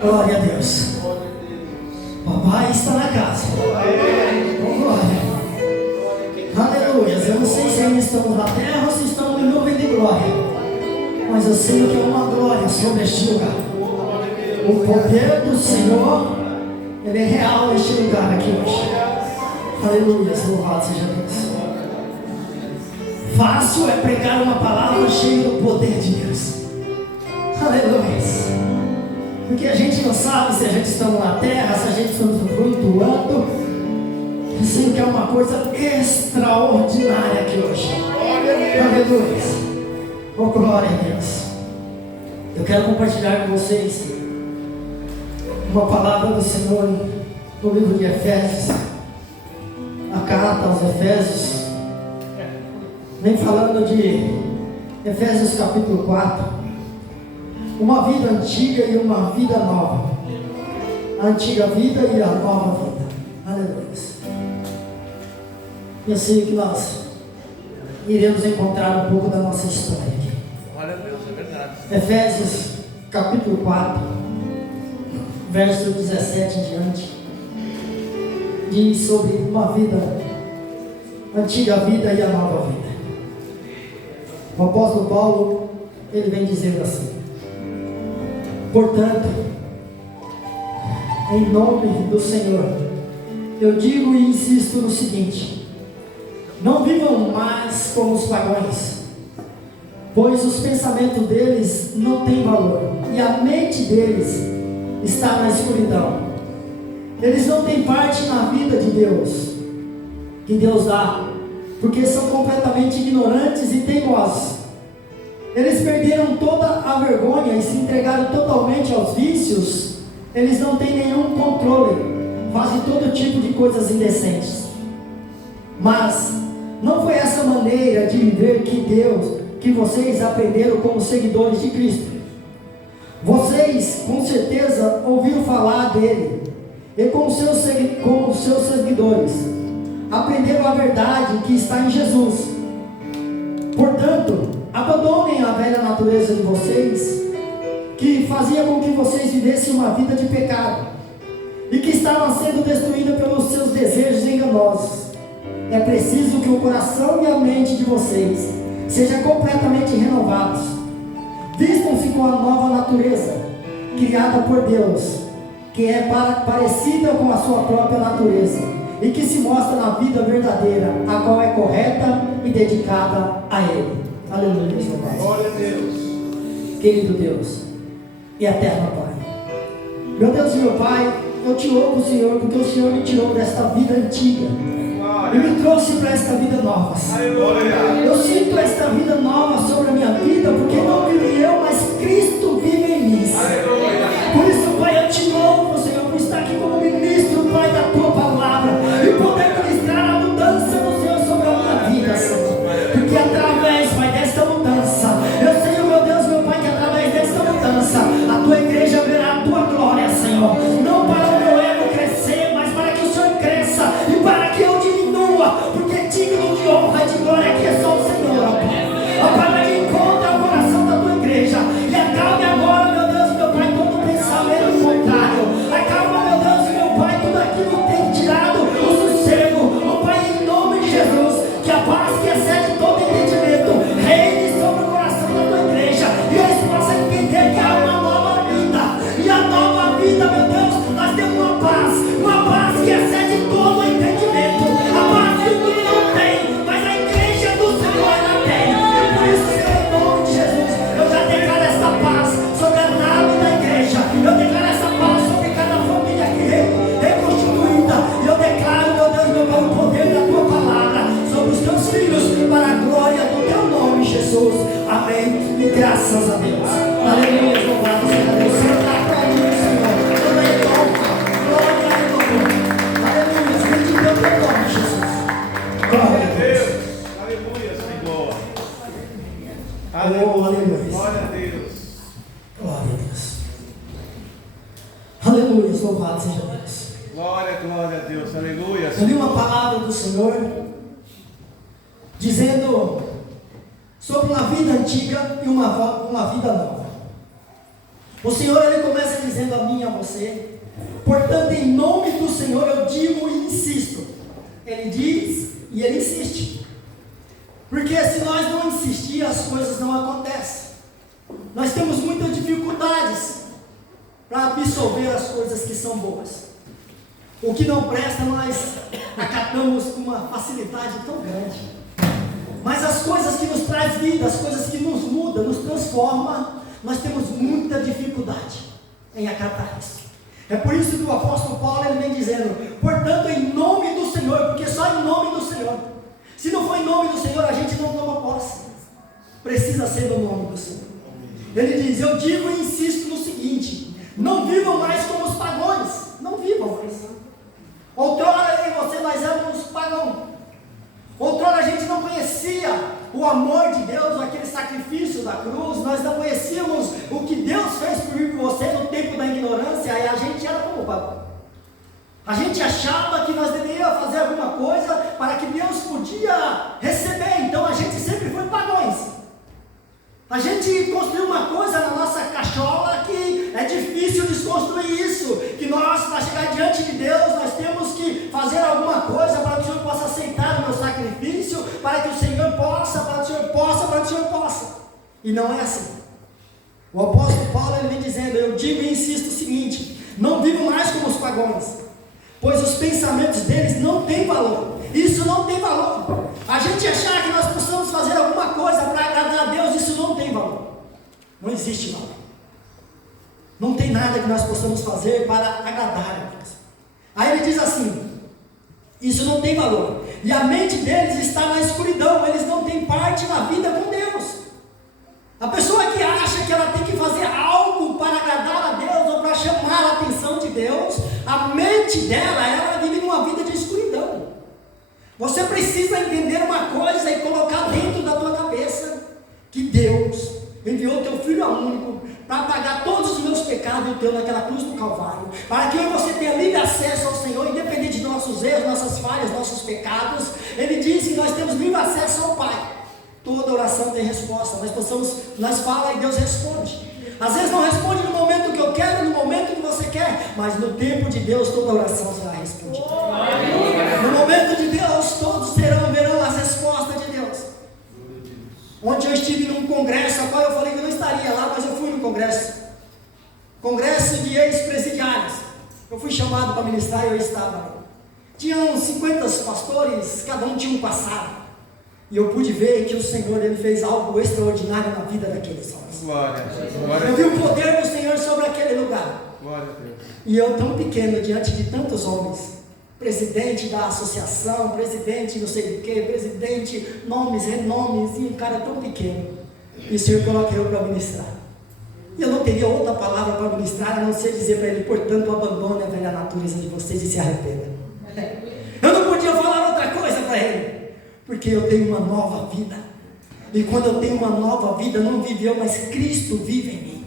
Glória a Deus. Papai está na casa. Oh, glória. Aleluia. Eu não sei se ainda estamos na terra ou se estamos em nuvem de glória, mas eu sei que é uma glória sobre este lugar. O poder do Senhor, ele é real neste lugar aqui hoje. Aleluia. Louvado seja Deus. Fácil é pregar uma palavra cheia do poder de Deus. Aleluia. Porque a gente não sabe se a gente está na terra, se a gente está flutuando. Eu sei que é uma coisa extraordinária aqui hoje. Aleluia. Oh, glória a Deus. Eu quero compartilhar com vocês uma palavra do Senhor no livro de Efésios. A carta aos Efésios vem falando de Efésios capítulo 4. Uma vida antiga e uma vida nova. A antiga vida e a nova vida. Aleluia. Eu sei que nós iremos encontrar um pouco da nossa história aqui. Glória a Deus, é verdade. Efésios capítulo 4, verso 17 em diante, diz sobre uma vida, a antiga vida e a nova vida. O apóstolo Paulo, ele vem dizendo assim: portanto, em nome do Senhor, eu digo e insisto no seguinte: não vivam mais como os pagãos, pois os pensamentos deles não têm valor, e a mente deles está na escuridão. Eles não têm parte na vida de Deus, que Deus dá, porque são completamente ignorantes e teimosos. Eles perderam toda a vergonha e se entregaram totalmente aos vícios. Eles não têm nenhum controle, fazem todo tipo de coisas indecentes. Mas não foi essa maneira de viver que vocês aprenderam como seguidores de Cristo. Vocês com certeza ouviram falar dele, e como seus seguidores aprenderam a verdade que está em Jesus. Portanto, abandonem a velha natureza de vocês, que fazia com que vocês vivessem uma vida de pecado, e que estava sendo destruída pelos seus desejos enganosos. É preciso que o coração e a mente de vocês sejam completamente renovados. Vistam-se com a nova natureza, criada por Deus, que é parecida com a sua própria natureza, e que se mostra na vida verdadeira, a qual é correta e dedicada a Ele. Aleluia, meu Pai. Glória a Deus. Querido Deus e eterno Pai, meu Deus e meu Pai, eu te louvo, Senhor, porque o Senhor me tirou desta vida antiga e me trouxe para esta vida nova. Eu sinto esta vida nova sobre a minha vida, porque não vive eu, mas Cristo vive em mim. Por isso, Pai, eu te louvo, Senhor, por estar aqui como ministro, Pai, da Tua palavra, e poder ministrar a mudança do Senhor sobre a minha vida, Senhor. Porque através, Pai, desta mudança, eu sei, meu Deus, meu Pai, que através desta mudança, a Tua igreja verá a Tua glória, Senhor. Não para o meu ego crescer, mas para que o Senhor cresça e para que eu diminua, porque digno de honra e de glória aqui é só o Senhor, ó Pai. Ó Pai, para que encontre o coração da Tua igreja e acalme agora, meu Deus, meu Pai, todo pensamento contrário. Acalma, meu Deus, meu Pai, tudo aquilo que tem tirado o sossego. Ó Pai, em nome de Jesus, que a paz que excede todo entendimento reine sobre o coração da Tua igreja, e eles possam entender que há uma nova vida, e a nova vida, meu Deus, nós temos uma paz que excede todo entendimento, a paz que o mundo não tem, mas a igreja do Senhor ela tem. E por isso, Senhor, em nome de Jesus, eu já declaro essa paz sobre a nave da igreja, eu declaro essa paz sobre cada família aqui reconstituída, e eu declaro, meu Deus, meu Pai, o poder da Tua palavra sobre os Teus filhos, para a glória do Teu nome, Jesus. Amém. E graças a Deus. Aleluia. Louvado seja Deus. Senhor, está aplaudindo, Senhor. Toda a honra, glória e louvor. Aleluia. Bendito é o Teu nome, Jesus. Glória a Deus. Aleluia, Senhor. Oh, aleluia. Glória a Deus. Glória a Deus. Aleluia. Louvado seja Deus. Glória a Deus. Aleluia. Eu li uma palavra do Senhor dizendo sobre uma vida antiga e uma vida nova. O Senhor, Ele começa dizendo a mim e a você. Portanto, em nome do Senhor eu digo e insisto. Ele diz e ele insiste. Porque se nós não insistir, as coisas não acontecem. Nós temos muitas dificuldades para absorver as coisas que são boas. O que não presta, nós acatamos com uma facilidade tão grande. Mas as coisas que nos traz vida, as coisas que nos mudam, nos transformam, nós temos muita dificuldade em acatar isso. É por isso que o apóstolo Paulo ele vem dizendo, portanto, em nome do Senhor, porque só em nome do Senhor. Se não for em nome do Senhor, a gente não toma posse. Precisa ser no nome do Senhor. Ele diz, eu digo e insisto no seguinte, não vivam mais como os pagãos. Não vivam mais. Outrora eu e você, nós éramos pagãos. Outrora a gente não conhecia o amor de Deus, aquele sacrifício da cruz. Nós não conhecíamos o que Deus fez por mim e por você no tempo da ignorância. E a gente era como pagão. A gente achava que nós deveríamos fazer alguma coisa para que Deus podia receber. Então a gente sempre foi pagãos. A gente construiu uma coisa na nossa cachola que é difícil desconstruir isso. Que nós, para chegar diante de Deus, nós temos que fazer alguma coisa para que o Senhor possa aceitar o meu sacrifício, para que o Senhor possa, para que o Senhor possa, para que o Senhor possa. E não é assim. O apóstolo Paulo ele vem dizendo, eu digo e insisto o seguinte, não vivam mais como os pagãos, pois os pensamentos deles não têm valor. Isso não tem valor. A gente achar que nós possamos fazer alguma coisa para agradar a Deus, isso não tem valor. Não existe valor. Não tem nada que nós possamos fazer para agradar a Deus. Aí ele diz assim, isso não tem valor. E a mente deles está na escuridão, eles não têm parte na vida com Deus. A pessoa que acha que ela tem que fazer algo para agradar a Deus ou para chamar a atenção de Deus, a mente dela, ela vive numa vida de escuridão. Você precisa entender uma coisa e colocar dentro da tua cabeça que Deus enviou teu Filho único para pagar todos os meus pecados e o teu naquela cruz do Calvário, para que eu e você tenha livre acesso ao Senhor, independente de nossos erros, nossas falhas, nossos pecados. Ele diz que nós temos livre acesso ao Pai. Toda oração tem resposta. Nós falamos e Deus responde. Às vezes não responde no momento que eu quero, no momento que você quer, mas no tempo de Deus toda oração será respondida. No momento de Deus todos verão as respostas de Deus. Ontem eu estive num congresso, a qual eu falei que eu não estaria lá, mas eu fui no congresso de ex-presidiários. Eu fui chamado para ministrar e eu estava. Tinham 50 pastores, cada um tinha um passado. E eu pude ver que o Senhor ele fez algo extraordinário na vida daqueles homens. Glória. Eu vi o poder do Senhor sobre aquele lugar. Glória a Deus. E eu tão pequeno diante de tantos homens, presidente da associação, presidente não sei o que, presidente, nomes, renomes, e um cara tão pequeno. E o Senhor coloca eu para ministrar. E eu não teria outra palavra para ministrar, a não ser dizer para ele, portanto, abandone a velha natureza de vocês e se arrependa. Eu não podia falar outra coisa para ele. Porque eu tenho uma nova vida. E quando eu tenho uma nova vida, não vive eu, mas Cristo vive em mim.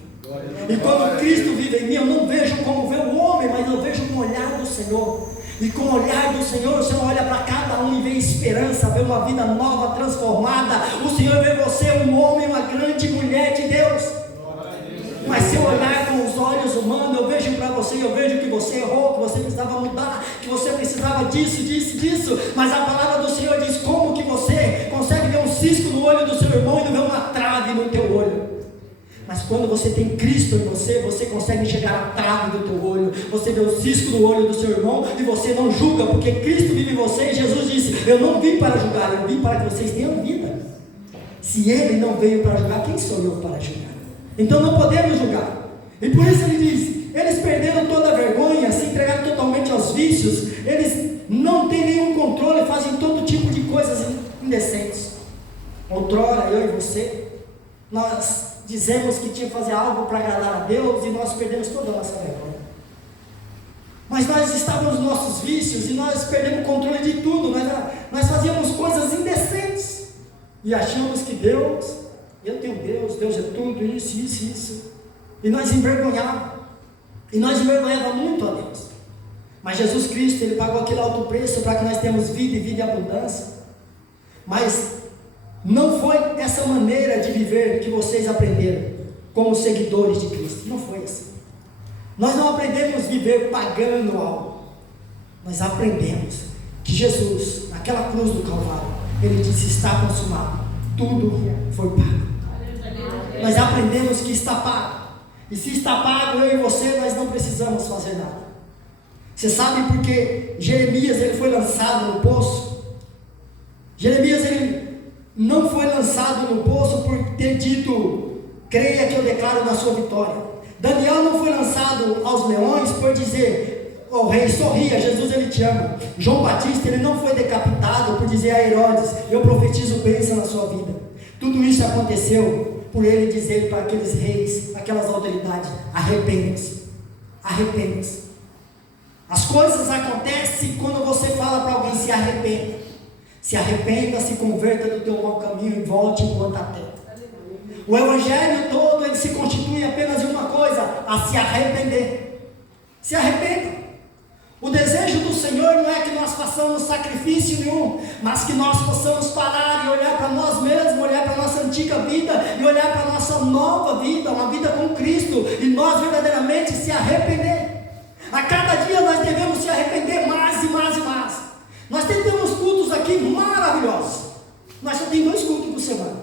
E quando Cristo vive em mim, eu não vejo como vê o homem, mas eu vejo com o olhar do Senhor. E com o olhar do Senhor, o Senhor olha para cada um e vê esperança, vê uma vida nova, transformada. O Senhor vê você um homem, uma grande mulher de Deus. Mas se eu olhar com os olhos humanos, eu vejo para você, eu vejo que você errou, que você precisava mudar, que você precisava disso. Mas a palavra do Senhor diz como que você consegue ver um cisco no olho do seu irmão e não ver uma trave no teu olho. Mas quando você tem Cristo em você, você consegue enxergar a trave do teu olho, você vê o cisco no olho do seu irmão e você não julga, porque Cristo vive em você. E Jesus disse, eu não vim para julgar, eu vim para que vocês tenham vida. Se Ele não veio para julgar, quem sou eu para julgar? Então não podemos julgar. E por isso ele diz, eles perderam toda a vergonha, se entregaram totalmente aos vícios, eles não têm nenhum controle, fazem todo tipo de coisas indecentes. Outrora, eu e você, nós dizemos que tinha que fazer algo para agradar a Deus e nós perdemos toda a nossa vergonha. Mas nós estávamos nos nossos vícios e nós perdemos o controle de tudo, nós fazíamos coisas indecentes e achamos que Deus... Eu tenho Deus é tudo, isso. E nós envergonhávamos. E nós envergonhávamos muito a Deus. Mas Jesus Cristo, Ele pagou aquele alto preço para que nós tenhamos vida e vida em abundância. Mas não foi essa maneira de viver que vocês aprenderam como seguidores de Cristo. Não foi assim. Nós não aprendemos a viver pagando algo. Nós aprendemos que Jesus, naquela cruz do Calvário, Ele disse: está consumado, tudo foi pago. Nós aprendemos que está pago. E se está pago, eu e você, nós não precisamos fazer nada. Você sabe por que Jeremias ele foi lançado no poço? Jeremias ele não foi lançado no poço por ter dito: creia que eu declaro na sua vitória. Daniel não foi lançado aos leões por dizer ao rei: sorria, Jesus ele te ama. João Batista ele não foi decapitado por dizer a Herodes: eu profetizo bênção na sua vida. Tudo isso aconteceu por ele dizer para aqueles reis, aquelas autoridades: arrependam-se, arrependam-se. As coisas acontecem quando você fala para alguém: se arrependa. Se arrependa, se converta do teu mau caminho e volte enquanto há tempo. O evangelho todo ele se constitui apenas de uma coisa: a se arrepender. Se arrependa. O desejo do Senhor não é que nós façamos sacrifício nenhum, mas que nós possamos parar e olhar para nós mesmos, olhar para a nossa antiga vida e olhar para a nossa nova vida, uma vida com Cristo, e nós verdadeiramente se arrepender. A cada dia nós devemos se arrepender mais e mais e mais. Nós temos cultos aqui maravilhosos. Nós só temos 2 cultos por semana,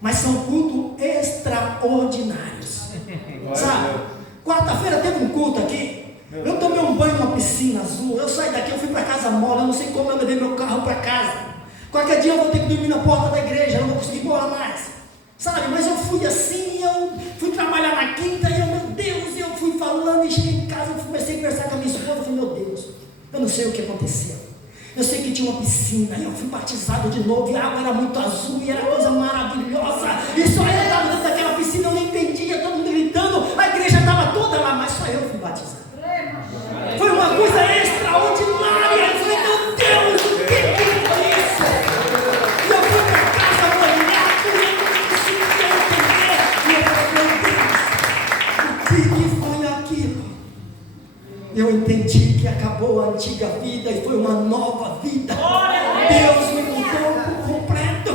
mas são cultos extraordinários. Sabe? Quarta-feira teve um culto aqui. Eu tomei um banho numa piscina azul. Eu saí daqui, eu fui para casa mole. Eu não sei como eu levei meu carro para casa. Qualquer dia eu vou ter que dormir na porta da igreja. Eu não vou conseguir ir embora mais. Sabe? Mas eu fui assim. Eu fui trabalhar na quinta. E eu, meu Deus, eu fui falando. E cheguei em casa. Eu comecei a conversar com a minha esposa. Eu falei: meu Deus, eu não sei o que aconteceu. Eu sei que tinha uma piscina. E eu fui batizado de novo. E a água era muito azul. E era coisa maravilhosa. E só eu estava dentro daquela piscina. Eu não entendia. Todo mundo gritando. A igreja estava toda lá. Mas só eu fui batizado. Foi uma coisa extraordinária. Eu falei: meu Deus, o que foi isso? E eu fui para casa molhado e eu não conseguia entender. E eu falei: meu Deus, o que foi aquilo? Eu entendi que acabou a antiga vida e foi uma nova vida. Deus me mudou por completo.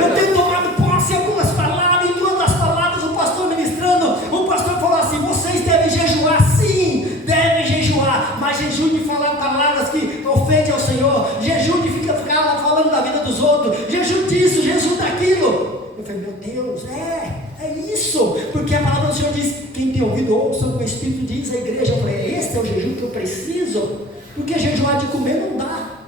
Eu tenho tomado posse algumas palavras. E uma das palavras, o pastor ministrando, o pastor falou assim: vocês devem jejuar. Sim, devem jejuar, mas jejum de falar palavras que ofendem ao Senhor, jejum de ficar lá falando da vida dos outros, jejum disso, jejum daquilo. Eu falei: meu Deus, é isso, porque a palavra do Senhor diz: quem tem ouvido ouça o que o Espírito diz à igreja. Eu falei: esse é o jejum que eu preciso, porque jejuar de comer não dá,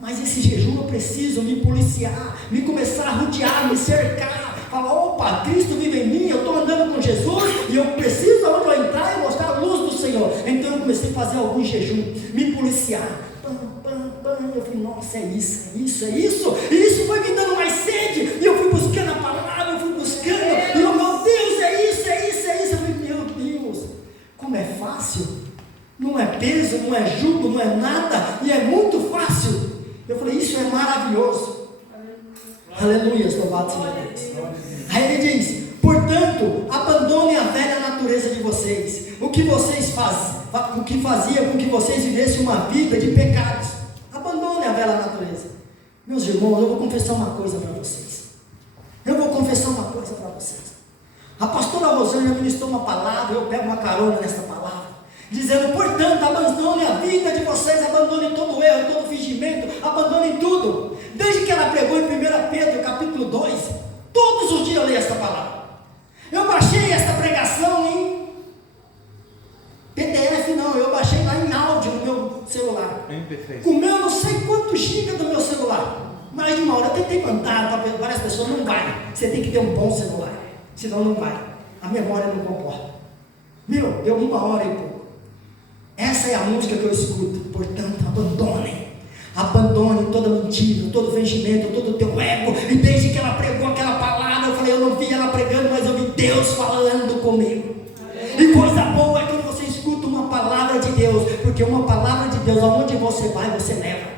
mas esse jejum eu preciso me policiar, me começar a rodear, me cercar, falar: opa, Cristo vive em mim, eu estou andando com Jesus e eu preciso, onde eu entrar, e mostrar a luz do Senhor. Então eu comecei a fazer algum jejum, me policiar. Eu falei: nossa, é isso. E isso foi me dando mais sede. E eu fui buscando a palavra, eu fui buscando. E eu: meu Deus, é isso. Eu falei: meu Deus, como é fácil. Não é peso, não é jugo, não é nada. E é muito fácil. Eu falei: isso é maravilhoso. Aleluia, louvado seja Deus. Aí ele diz: portanto, abandonem a velha natureza de vocês, o que fazia com que vocês vivessem uma vida de pecados. Abandonem a velha natureza. Meus irmãos, eu vou confessar uma coisa para vocês. A pastora Rosângela ministrou uma palavra, eu pego uma carona nessa palavra, dizendo: portanto, abandonem a vida de vocês, abandonem todo o erro, todo o fingimento, abandonem tudo. Desde que ela pregou em 1 Pedro capítulo 2, todos os dias eu leio essa palavra. Eu baixei essa pregação em PDF, não, eu baixei lá em áudio no meu celular. Comeu não sei quantos gigas do meu celular. Mais de uma hora eu tentei mandar para várias pessoas, não vai. Você tem que ter um bom celular, senão não vai. A memória não comporta. Deu 1 hora e pouco. Essa é a música que eu escuto. Portanto, abandone toda mentira, todo fingimento, todo o teu ego. E desde que ela pregou aquela palavra, eu falei: eu não vi ela pregando, mas eu vi Deus falando comigo. E coisa boa é quando você escuta uma palavra de Deus, porque uma palavra de Deus, aonde você vai, você leva.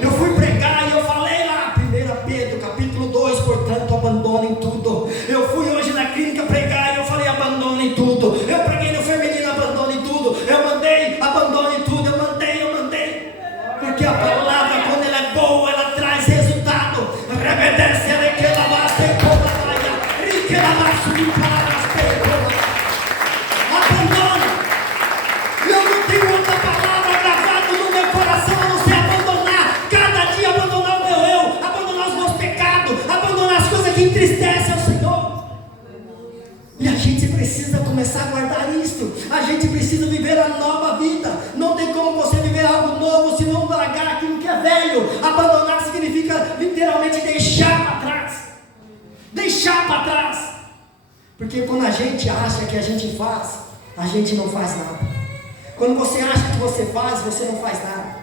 Eu fui pregar e eu falei lá, 1 Pedro capítulo 2, portanto, abandonem tudo. Eu fui hoje na clínica pregar e eu falei: abandonem tudo. Eu preguei no feminino: abandonem tudo. Eu mandei: abandone tudo. Eu mandei. Porque a palavra, quando ela é boa, ela traz resultado. Rebedece, ela que ela vai ser como a raia, que ela vai subir para as pessoas. Abandone. começar a guardar isto. A gente precisa viver a nova vida. Não tem como você viver algo novo se não largar aquilo que é velho. Abandonar significa literalmente deixar para trás. Deixar para trás. Porque quando a gente acha que a gente faz, a gente não faz nada. Quando você acha que você faz, você não faz nada.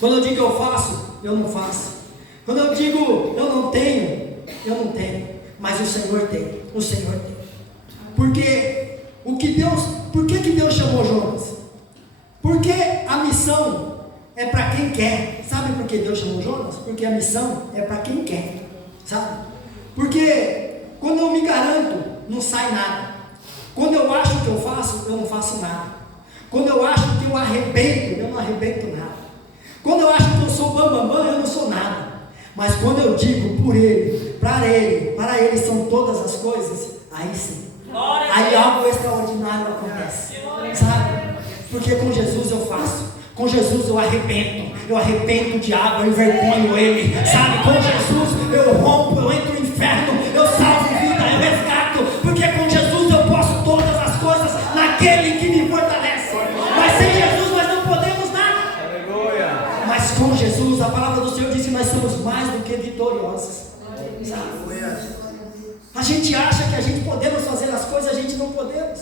Quando eu digo que eu faço, eu não faço. Quando eu digo eu não tenho, eu não tenho. Mas o Senhor tem. O Senhor tem. Porque por que Deus chamou Jonas? Porque a missão é para quem quer. Sabe por que Deus chamou Jonas? Porque a missão é para quem quer. Sabe? Porque quando eu me garanto, não sai nada. Quando eu acho que eu faço, eu não faço nada. Quando eu acho que eu arrebento, eu não arrebento nada. Quando eu acho que eu sou bambambam, eu não sou nada. Mas quando eu digo por Ele, para Ele são todas as coisas, aí sim. Aí algo extraordinário acontece. Sabe? Porque com Jesus eu faço. Com Jesus eu arrebento. Eu arrebento o diabo, eu envergonho ele. Sabe? Com Jesus eu rompo, eu entro no inferno, eu salvo vida, eu resgato. Porque com Jesus eu posso todas as coisas naquele que me fortalece. Mas sem Jesus nós não podemos nada. Aleluia. Mas com Jesus, a palavra do Senhor diz que nós somos mais do que vitoriosos. Sabe? A gente acha que a gente podemos fazer as coisas, a gente não podemos.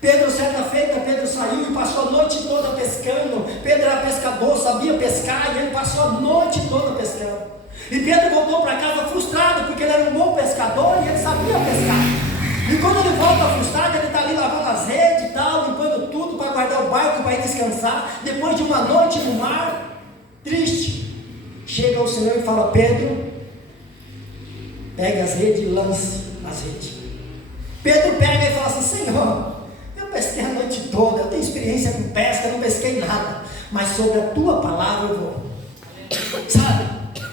Pedro, certa feita, Pedro saiu e passou a noite toda pescando. Pedro era pescador, sabia pescar, e ele passou a noite toda pescando. E Pedro voltou para casa frustrado, porque ele era um bom pescador e ele sabia pescar. E quando ele volta frustrado, ele está ali lavando as redes e tal, limpando tudo para guardar o barco, para ir descansar. Depois de uma noite no mar, triste, chega o Senhor e fala: Pedro, pegue as redes e lance as redes. Pedro pega e fala assim: Senhor, eu pesquei a noite toda, eu tenho experiência com pesca, não pesquei nada, mas sobre a tua palavra eu vou. Sabe?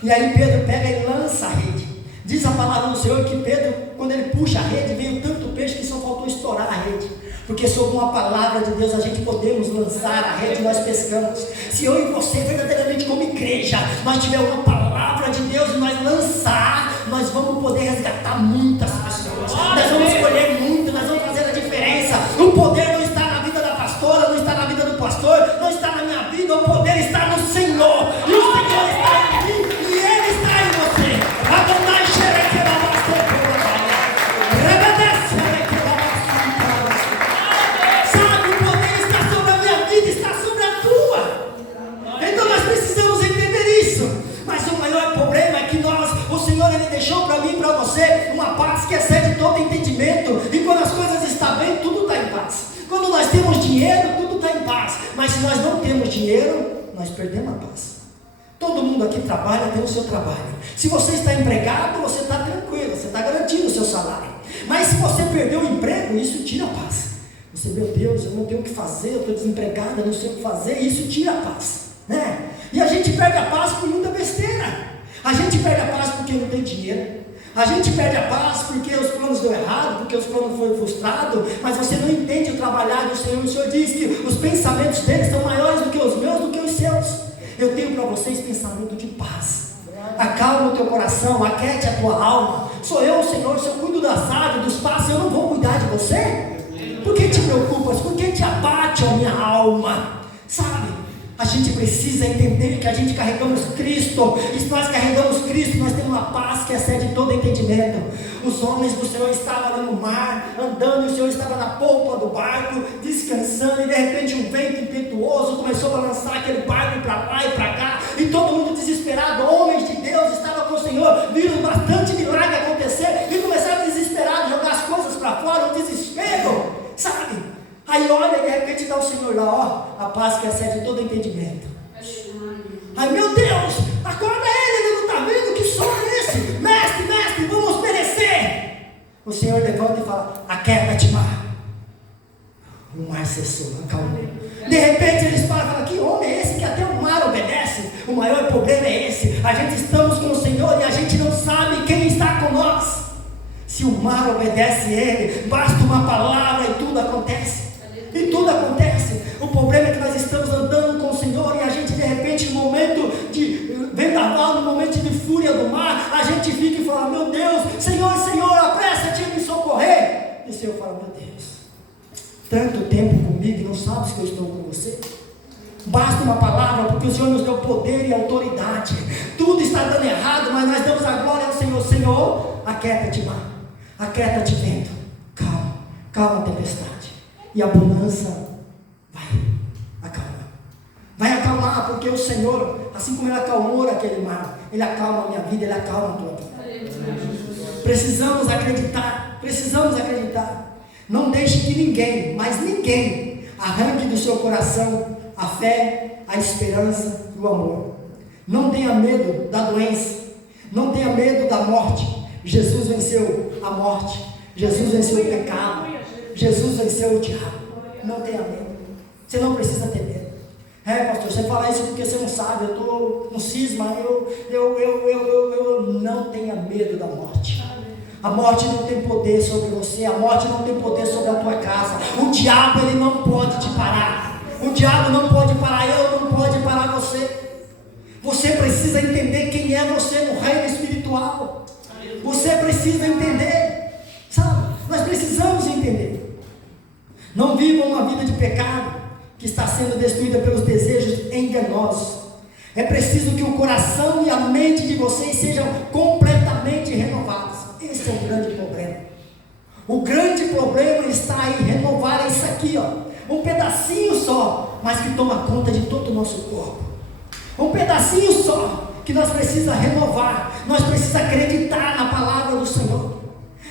E aí Pedro pega e lança a rede. Diz a palavra do Senhor que Pedro, quando ele puxa a rede, veio tanto peixe que só faltou estourar a rede. Porque sobre uma palavra de Deus a gente podemos lançar a rede e nós pescamos. Se eu e você verdadeiramente como igreja, nós tivermos uma palavra de Deus e nós lançar, nós vamos poder resgatar muitas pessoas. Nós vamos escolher muito, nós vamos fazer a diferença. O poder não está na vida da pastora, não está na vida do pastor, não está na minha vida, o poder está no Senhor. E o Senhor está em mim e Ele está em você. Adonai sabe, o poder está sobre a minha vida, está sobre a tua. Então nós precisamos entender isso. Mas o maior problema é que o Senhor Ele deixou para mim e para você uma paz que excede todo entendimento. E quando as coisas estão bem, tudo está em paz. Quando nós temos dinheiro, tudo está em paz. Mas se nós não temos dinheiro, nós perdemos a paz. Todo mundo aqui trabalha, tem o seu trabalho. Se você está empregado, você está tranquilo, você está garantindo o seu salário. Mas se você perdeu o emprego, isso tira a paz. Você, meu Deus, eu não tenho o que fazer, eu estou desempregado, eu não sei o que fazer, isso tira a paz, né? E a gente perde a paz por muita besteira. A gente perde a paz porque não tem dinheiro. A gente perde a paz porque os planos deu errado, porque os planos foram frustrados. Mas você não entende o trabalhar do Senhor. O Senhor diz que os pensamentos dele são maiores do que os meus, do que os seus. Eu tenho para vocês pensamento de paz. Acalma o teu coração, aquete a tua alma. Sou eu, Senhor, se eu cuido das aves, dos pássaros, eu não vou cuidar de você? Por que te preocupas? Por que te abate a minha alma? Sabe? A gente precisa entender que a gente carregamos Cristo. E se nós carregamos Cristo, nós temos uma paz que excede todo entendimento. Os homens do Senhor estavam lá no mar, andando, e o Senhor estava na polpa do barco, descansando, e de repente um vento impetuoso começou a balançar aquele barco para lá e para cá, e todo mundo desesperado. Homens de Deus estavam com o Senhor, viram bastante milagre acontecer, e começaram desesperados a jogar as coisas para fora, o desespero, sabe? Aí olha e de repente dá o Senhor lá, ó, a paz que excede todo entendimento. Ai meu Deus, acorda ele não está vendo? Que som é esse? Mestre, mestre, vamos perecer. O Senhor levanta e fala: aquieta-te, mar. O mar cessou, acalmou. De repente eles param e falam: que homem é esse que até o mar obedece? O maior problema é esse: a gente estamos com o Senhor e a gente não sabe quem está com nós. Se o mar obedece ele, basta uma palavra e tudo acontece. E tudo acontece. O problema é que nós estamos andando com o Senhor e a gente de repente, no momento de vendaval, no momento de fúria do mar, a gente fica e fala: meu Deus, Senhor, Senhor, apressa-te em me socorrer. E o Senhor fala: meu Deus, Basta uma palavra, porque o Senhor nos deu poder e autoridade. Tudo está dando errado, mas nós damos a glória ao Senhor. Senhor, aquieta-te, mar, aquieta-te, vento. Calma, calma, tempestade. E a bonança vai acalmar. Vai acalmar, porque o Senhor, assim como Ele acalmou aquele mar, Ele acalma a minha vida, Ele acalma a tua vida. Precisamos acreditar, precisamos acreditar. Não deixe que ninguém, mas ninguém, arranque do seu coração a fé, a esperança e o amor. Não tenha medo da doença, não tenha medo da morte. Jesus venceu a morte, Jesus venceu o pecado, Jesus venceu o diabo. Não tenha medo, você não precisa ter medo. Pastor, você fala isso porque você não sabe, eu estou no cisma, eu não tenha medo da morte. A morte não tem poder sobre você, a morte não tem poder sobre a tua casa. O diabo, ele não pode te parar. O diabo não pode parar, eu não pode parar você. Você precisa entender quem é você no reino espiritual. Você precisa entender, sabe? Nós precisamos entender. Não vivam uma vida de pecado que está sendo destruída pelos desejos enganosos. É preciso que o coração e a mente de vocês sejam completamente renovados. Esse é o grande problema. O grande problema está em renovar isso aqui, ó. Um pedacinho só, mas que toma conta de todo o nosso corpo. Um pedacinho só, que nós precisamos renovar. Nós precisamos acreditar na palavra do Senhor.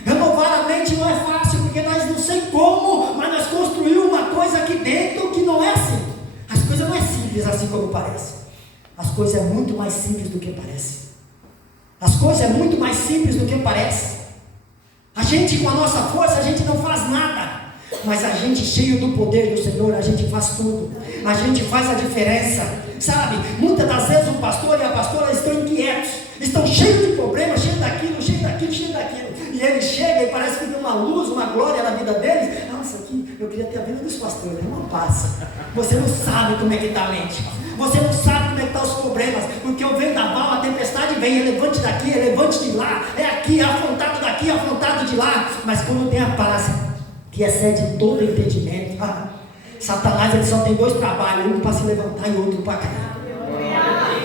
Renovar a mente não é fácil, porque nós não sei como, mas nós construímos uma coisa aqui dentro que não é assim. As coisas não é simples assim como parece. As coisas é muito mais simples do que parece. As coisas é muito mais simples do que parece. A gente, com a nossa força, a gente não faz nada. Mas a gente, cheio do poder do Senhor, a gente faz tudo. A gente faz a diferença. Sabe? Muitas das vezes o pastor e a pastora estão inquietos. Estão cheios de problemas, cheios daquilo, cheio daquilo, cheio daquilo. E ele chega e parece que tem uma luz, uma glória na vida deles. Nossa, aqui, eu queria ter a vida dos pastores. Não passa. Você não sabe como é que está a mente. Você não sabe como é que estão os problemas, porque o vendaval, a tempestade vem, é levante daqui, é levante de lá, é aqui, é afrontado daqui, é afrontado de lá. Mas quando tem a paz, que excede todo entendimento, Satanás, ele só tem dois trabalhos, um para se levantar e outro para cair.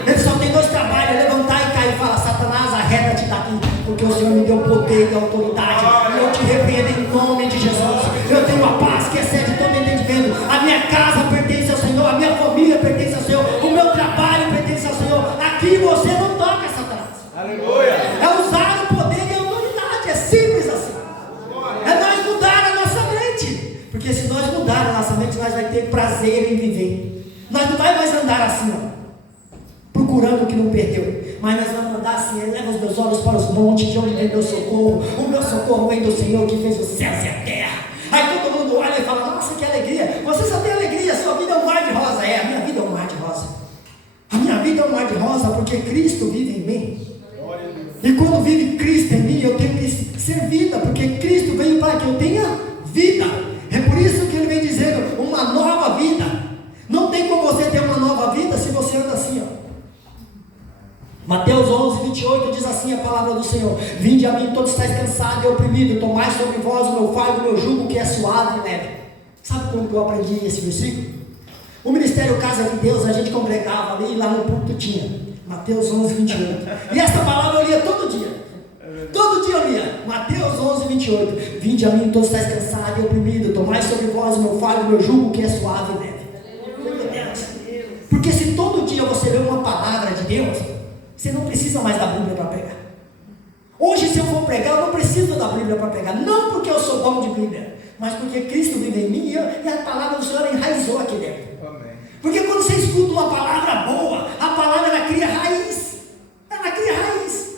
Ele só tem dois trabalhos, é levantar e cair. Fala, Satanás, arreda-te daqui, porque o Senhor me deu poder e autoridade, e eu te repreendo em nome de Jesus. Eu tenho a paz que excede todo entendimento. A minha casa pertence ao Senhor, a minha família pertence ao Senhor, o meu trabalho pertence ao Senhor. Aqui você não toca, Satanás. Aleluia. É usar o poder e a autoridade, é simples assim. É nós mudar a nossa mente, porque se nós mudar a nossa mente, nós vamos ter prazer em viver. Nós não vamos mais andar assim, procurando o que não perdeu, mas nós vamos andar assim. Eleva os meus olhos para os montes, de onde vem meu socorro. O meu socorro vem do Senhor que fez os céus e a terra. Aí todo mundo olha e fala, nossa, que alegria, você só tem alegria, sua vida é um mar de rosa. A minha vida é um mar de rosa. A minha vida é um mar de rosa, porque Cristo vive em mim. E quando vive Cristo em mim, eu tenho que ser vida, porque Cristo veio para que eu tenha vida. É por isso que ele vem dizendo, uma nova vida. Não tem como você ter uma nova vida se você anda assim, Mateus 11, 28 diz assim a palavra do Senhor: vinde a mim todos estáis cansados e oprimidos, tomai sobre vós o meu fardo, o meu jugo, que é suave e leve. Sabe como que eu aprendi esse versículo? O Ministério Casa de Deus, a gente congregava ali, lá no púlpito tinha Mateus 11, 28. E essa palavra eu lia todo dia. Todo dia eu lia Mateus 11, 28. Vinde a mim todos estáis cansados e oprimidos, tomai sobre vós o meu fardo, o meu jugo, que é suave e leve. Porque se todo dia você lê uma palavra de Deus, você não precisa mais da Bíblia para pregar. Hoje, se eu for pregar, eu não preciso da Bíblia para pregar. Não porque eu sou dono de Bíblia, mas porque Cristo vive em mim e a palavra do Senhor enraizou aqui dentro. Amém. Porque quando você escuta uma palavra boa, a palavra ela cria raiz. Ela cria raiz.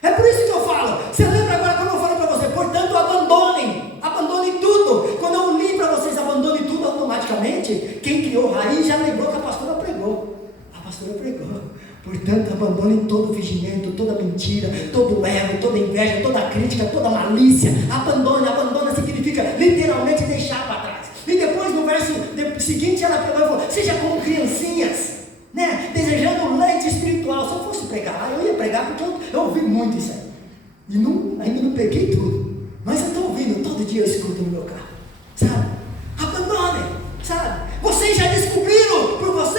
É por isso que eu falo. Você lembra agora quando eu falei para você? Portanto, abandonem tudo. Quando eu li para vocês, abandonem tudo automaticamente. Quem criou raiz já lembrou que a pastora pregou. A pastora pregou. Portanto, abandonem todo vigimento, toda mentira, todo ego, toda inveja, toda crítica, toda malícia. Abandona significa literalmente deixar para trás. E depois no verso seguinte ela pegou e falou, seja como criancinhas, né? Desejando leite espiritual. Se eu fosse pregar, eu ia pregar porque eu ouvi muito isso aí. E ainda não peguei tudo. Mas eu estou ouvindo, todo dia eu escuto no meu carro. Sabe? Abandonem, sabe? Vocês já descobriram por vocês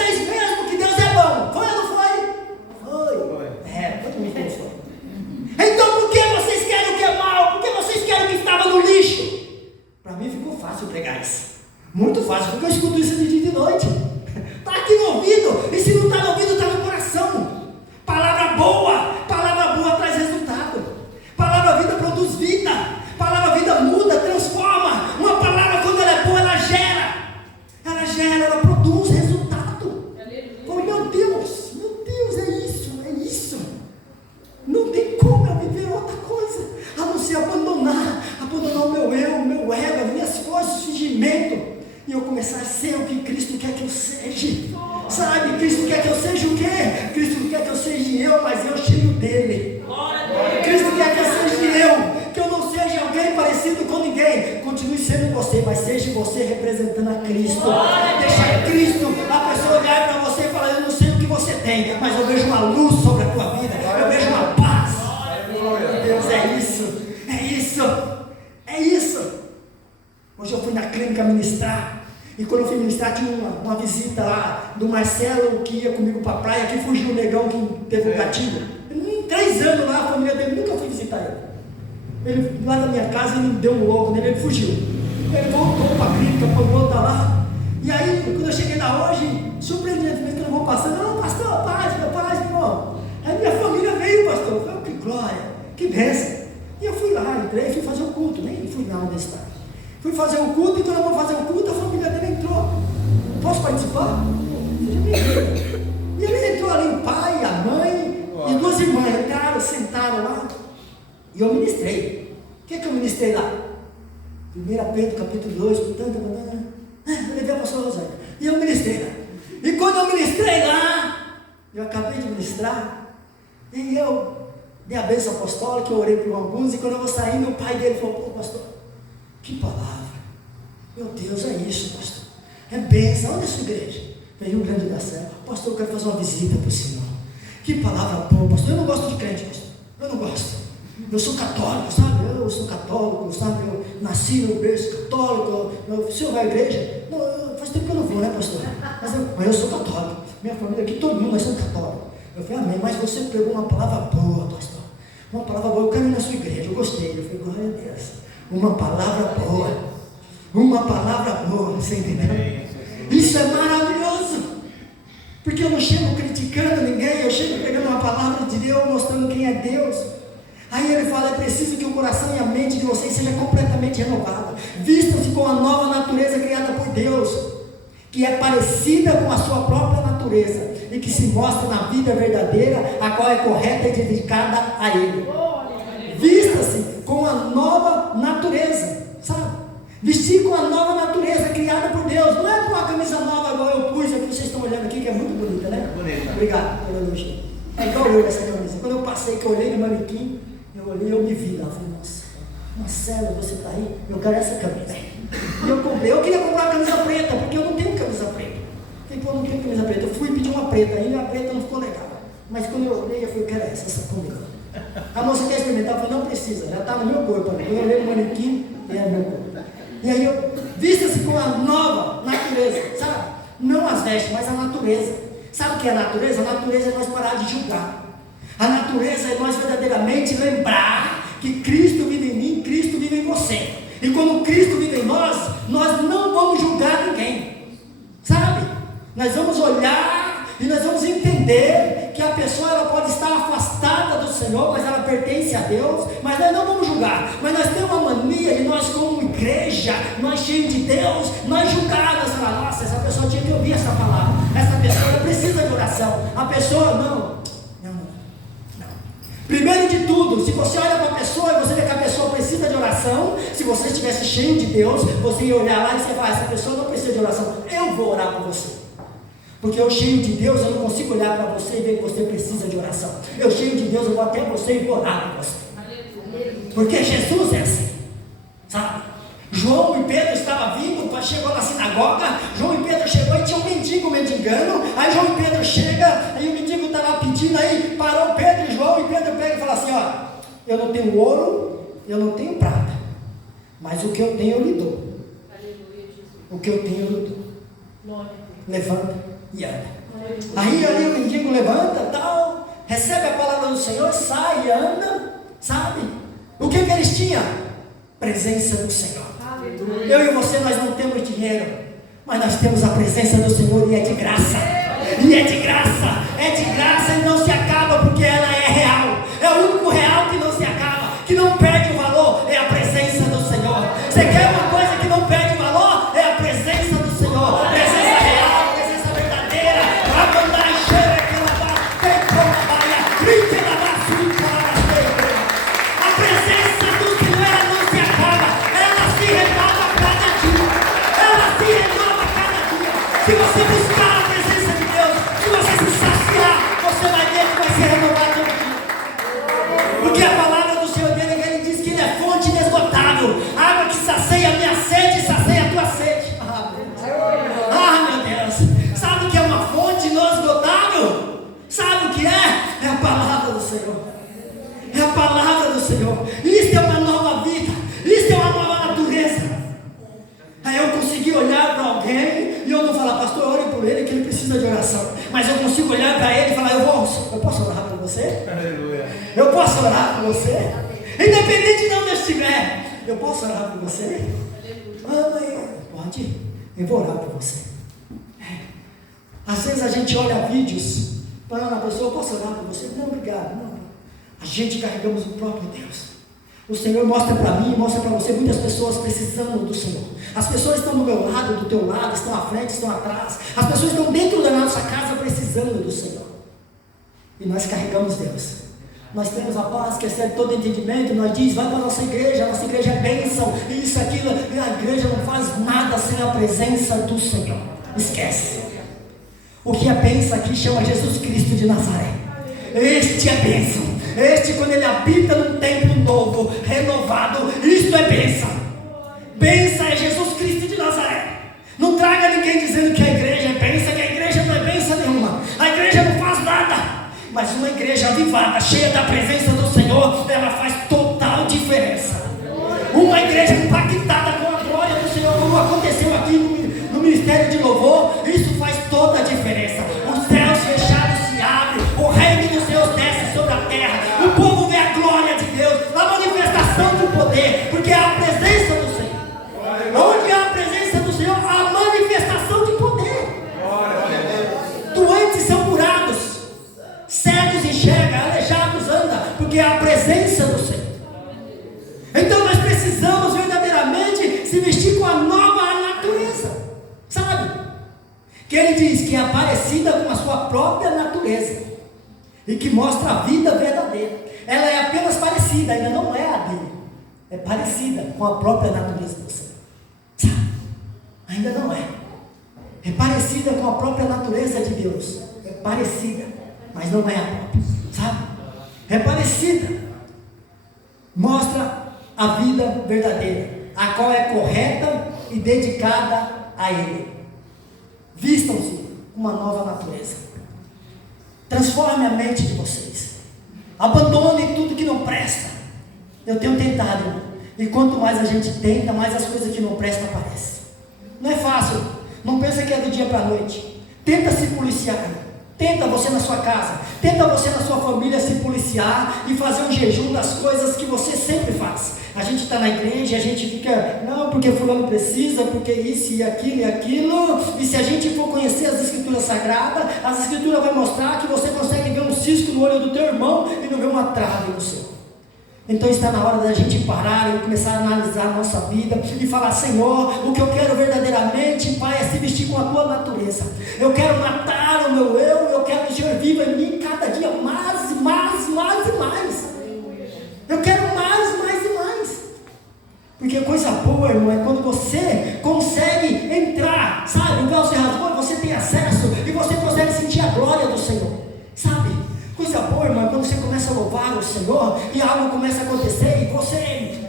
escuto isso de dia e de noite. Está aqui no ouvido, e se não está no ouvido, está no coração. Palavra boa traz resultado. Palavra vida produz vida. Palavra vida muda, transforma. Uma palavra, quando ela é boa, ela gera, ela produz resultado. Oh, meu Deus, é isso. Não tem como eu viver outra coisa, a não ser abandonar o meu eu, o meu ego, as minhas coisas, o fingimento, e eu começar a ser o que Cristo quer que eu seja. Sabe, Cristo quer que eu seja o quê? Cristo quer que eu seja eu, mas eu cheio dele. Cristo quer que eu seja que eu não seja alguém parecido com ninguém. Continue sendo você, mas seja você representando a Cristo. Deixa Cristo, a pessoa olhar para você e falar: eu não sei o que você tem, mas eu vejo uma luz sobre a tua vida, eu vejo uma paz. Deus, é isso. Hoje eu fui na clínica ministrar, e quando eu fui ministrar tinha uma visita lá do Marcelo, que ia comigo para a praia, que fugiu o negão que teve um gatilho. Em 3 anos lá, a família dele, nunca fui visitar ele. Lá na minha casa, ele deu um louco nele, ele fugiu. Ele voltou para a clínica, apanhou, tá lá. E aí, quando eu cheguei lá hoje, surpreendentemente, que eu não vou passando, não, pastor, paz, meu irmão. Aí minha família veio, pastor. Eu falei: que glória, que bênção. E eu fui lá, entrei, fui fazer o culto, nem fui lá onde está. Fui fazer o culto, e quando eu vou fazer o culto, a família dele entrou. Posso participar? Seja bem-vindo. E ele entrou ali, o pai, a mãe e 2 irmãs entraram, sentaram lá. E eu ministrei. O que eu ministrei lá? 1 Pedro, capítulo 2, eu levei a pastora Rosângela. E eu ministrei lá. E quando eu ministrei lá, eu acabei de ministrar, e eu dei a bênção apostólica, eu orei por alguns, e quando eu vou sair, meu pai dele falou: pô, pastor, que palavra. Meu Deus, é isso, pastor. É bênção. Onde é a sua igreja? Em Rio Grande da Serra. Pastor, eu quero fazer uma visita para o senhor. Que palavra boa, pastor. Eu não gosto de crente, pastor. Eu não gosto. Eu sou católico, sabe? Eu sou católico, sabe? Eu nasci no berço católico. O senhor vai à igreja? Não, faz tempo que eu não vou, né, pastor? Mas eu sou católico. Minha família aqui, todo mundo, nós somos católicos. Eu falei: amém, mas você pegou uma palavra boa, pastor. Uma palavra boa. Eu quero ir na sua igreja. Eu gostei. Eu falei: glória a Deus. Uma palavra boa. Uma palavra boa, você entendeu? Isso é maravilhoso. Porque eu não chego criticando ninguém, eu chego pegando uma palavra de Deus, mostrando quem é Deus. Aí ele fala: é preciso que o coração e a mente de vocês seja completamente renovado. Vistam-se com a nova natureza criada por Deus, que é parecida com a sua própria natureza, e que se mostra na vida verdadeira, a qual é correta e dedicada a Ele. Vista-se com a nova natureza, sabe? Vestir com a nova natureza criada por Deus. Não é com uma camisa nova igual eu pus aqui, vocês estão olhando aqui, que é muito bonita, né? Bonita. Obrigado pelo elogio. É igual eu essa camisa. Quando eu passei, que eu olhei no manequim, eu olhei, eu me vi lá. Eu falei: nossa, Marcelo, você está aí? Eu quero essa camisa. E eu comprei. Eu queria comprar uma camisa preta, porque eu não tenho camisa preta. Eu falei: pô, não tenho camisa preta. Eu fui pedir uma preta, aí a preta não ficou legal. Mas quando eu olhei, eu falei: eu quero essa comigo. A moça quer experimentar, eu falei: não precisa, já está no meu corpo. Eu olhei no manequim e era meu corpo. E aí eu vista-se com a nova natureza, sabe? Não as vestes, mas a natureza. Sabe o que é a natureza? A natureza é nós parar de julgar. A natureza é nós verdadeiramente lembrar que Cristo vive em mim, Cristo vive em você. E quando Cristo vive em nós, nós não vamos julgar ninguém, sabe? Nós vamos olhar e nós vamos entender que a pessoa ela pode estar afastada do Senhor, mas ela pertence a Deus, mas nós não vamos julgar. Mas nós temos uma mania de nós, como igreja, nós cheios de Deus, nós julgados, falar: nossa, essa pessoa tinha que ouvir essa palavra, essa pessoa ela precisa de oração, a pessoa não. Primeiro de tudo, se você olha para a pessoa e você vê que a pessoa precisa de oração, se você estivesse cheio de Deus, você ia olhar lá e você vai: essa pessoa não precisa de oração, eu vou orar por você. Porque eu cheio de Deus, eu não consigo olhar para você e ver que você precisa de oração. Eu cheio de Deus, eu vou até você e vou orar por você. Porque Jesus é assim, sabe? João e Pedro estavam vindo, chegou na sinagoga, João e Pedro chegou e tinha um mendigo mendigando, aí João e Pedro chega, aí o mendigo estava pedindo, aí parou Pedro e João, e Pedro pega e fala assim: ó, eu não tenho ouro, eu não tenho prata, mas o que eu tenho eu lhe dou. O que eu tenho eu lhe dou. Levanta e anda. Aí o mendigo levanta, tal, recebe a palavra do Senhor, sai e anda, sabe? O que eles tinham? Presença do Senhor. Eu e você, nós não temos dinheiro, Mas nós temos a presença do Senhor e é de graça. E é de graça. É de graça e não se acaba porque ela é real. É o único real que não se acaba, que não perde o valor, é a presença do Senhor. Você quer uma coisa que não perde valor? É a presença do Senhor. Presença real, presença verdadeira. Abandar e cheira aquela barra, tem como a baia, grite na barra, a presença do Senhor ela não se acaba, ela se renova a cada dia. Ela se renova a cada dia. Se você buscar a presença de Deus, se você se saciar, você vai ver que vai se renovar todo dia. Porque a palavra do Senhor dele, ele diz que ele é fonte inesgotável, água que sacia a minha sede e sacia a tua sede. Meu Deus, sabe o que é uma fonte inesgotável? Sabe o que é? É a palavra do Senhor. É a palavra do Senhor. Isto é uma nova vida, isto é uma nova natureza. Aí eu consegui olhar para alguém e eu não falar, pastor, ore por ele que ele precisa de oração. Mas eu consigo olhar para ele e falar, eu posso orar por você? Aleluia. Eu posso orar por você? Independente de onde eu estiver, eu posso orar por você? Pode, eu vou orar por você. Às vezes a gente olha vídeos, para uma pessoa, eu posso orar por você? Não, obrigado, não. A gente carregamos o próprio Deus. O Senhor mostra para mim, mostra para você, muitas pessoas precisando do Senhor. As pessoas estão do meu lado, do teu lado, estão à frente, estão atrás. As pessoas estão dentro da nossa casa precisando do Senhor. E nós carregamos Deus. Nós temos a paz que excede todo entendimento. Nós diz, vai para a nossa igreja é bênção, isso, aquilo. E a igreja não faz nada sem a presença do Senhor. Esquece. O que é bênção aqui chama Jesus Cristo de Nazaré. Este é bênção. Este, quando ele habita num templo novo, renovado, isto é bênção. Bênção é Jesus Cristo de Nazaré. Não traga ninguém dizendo que a igreja é bênção, que a igreja não é bênção nenhuma. A igreja não faz nada. Mas uma igreja avivada, cheia da presença do Senhor, ela faz total diferença. Uma igreja impactada com a glória do Senhor, como aconteceu aqui no ministério de louvor, isso faz toda a diferença. Os céus fechados se abrem, o reino dos céus desce sobre a terra, o povo vê a glória de Deus, a manifestação do poder, porque é a presença do Senhor. Onde é a presença do Senhor, a manifestação de poder. Doentes são curados, cegos enxergam, aleijados andam, porque é a presença do Senhor. Então nós precisamos verdadeiramente se vestir com a nova natureza, sabe? Que ele diz que é parecida com a sua própria natureza e que mostra a vida verdadeira. Ela é apenas parecida, ainda não é a dele. É parecida com a própria natureza do Senhor, sabe? Ainda não é. É parecida com a própria natureza de Deus. É parecida, mas não é a própria, sabe? É parecida. Mostra a vida verdadeira, a qual é correta e dedicada a Ele. Vistam-se com uma nova natureza. Transforme a mente de vocês. Abandone tudo que não presta. Eu tenho tentado, irmão. E quanto mais a gente tenta, mais as coisas que não prestam aparecem. Não é fácil. Não pensa que é do dia para a noite. Tenta se policiar. Tenta você na sua casa, tenta você na sua família se policiar e fazer um jejum das coisas que você sempre faz. A gente está na igreja, a gente fica, não, porque fulano precisa, porque isso e aquilo, e se a gente for conhecer as escrituras sagradas, as escrituras vão mostrar que você consegue ver um cisco no olho do teu irmão e não ver uma trave no seu. Então está na hora da gente parar e começar a analisar a nossa vida e falar, Senhor, o que eu quero verdadeiramente, Pai, é se vestir com a tua natureza. Eu quero matar o meu eu quero que o Senhor viva em mim cada dia mais e mais e mais e mais. Eu quero mais, mais e mais. Porque coisa boa, irmão, é quando você consegue entrar, sabe? O véu se rasgou e você tem acesso e você consegue sentir a glória do Senhor, sabe? Coisa boa, irmão, quando você começa a louvar o Senhor e algo começa a acontecer e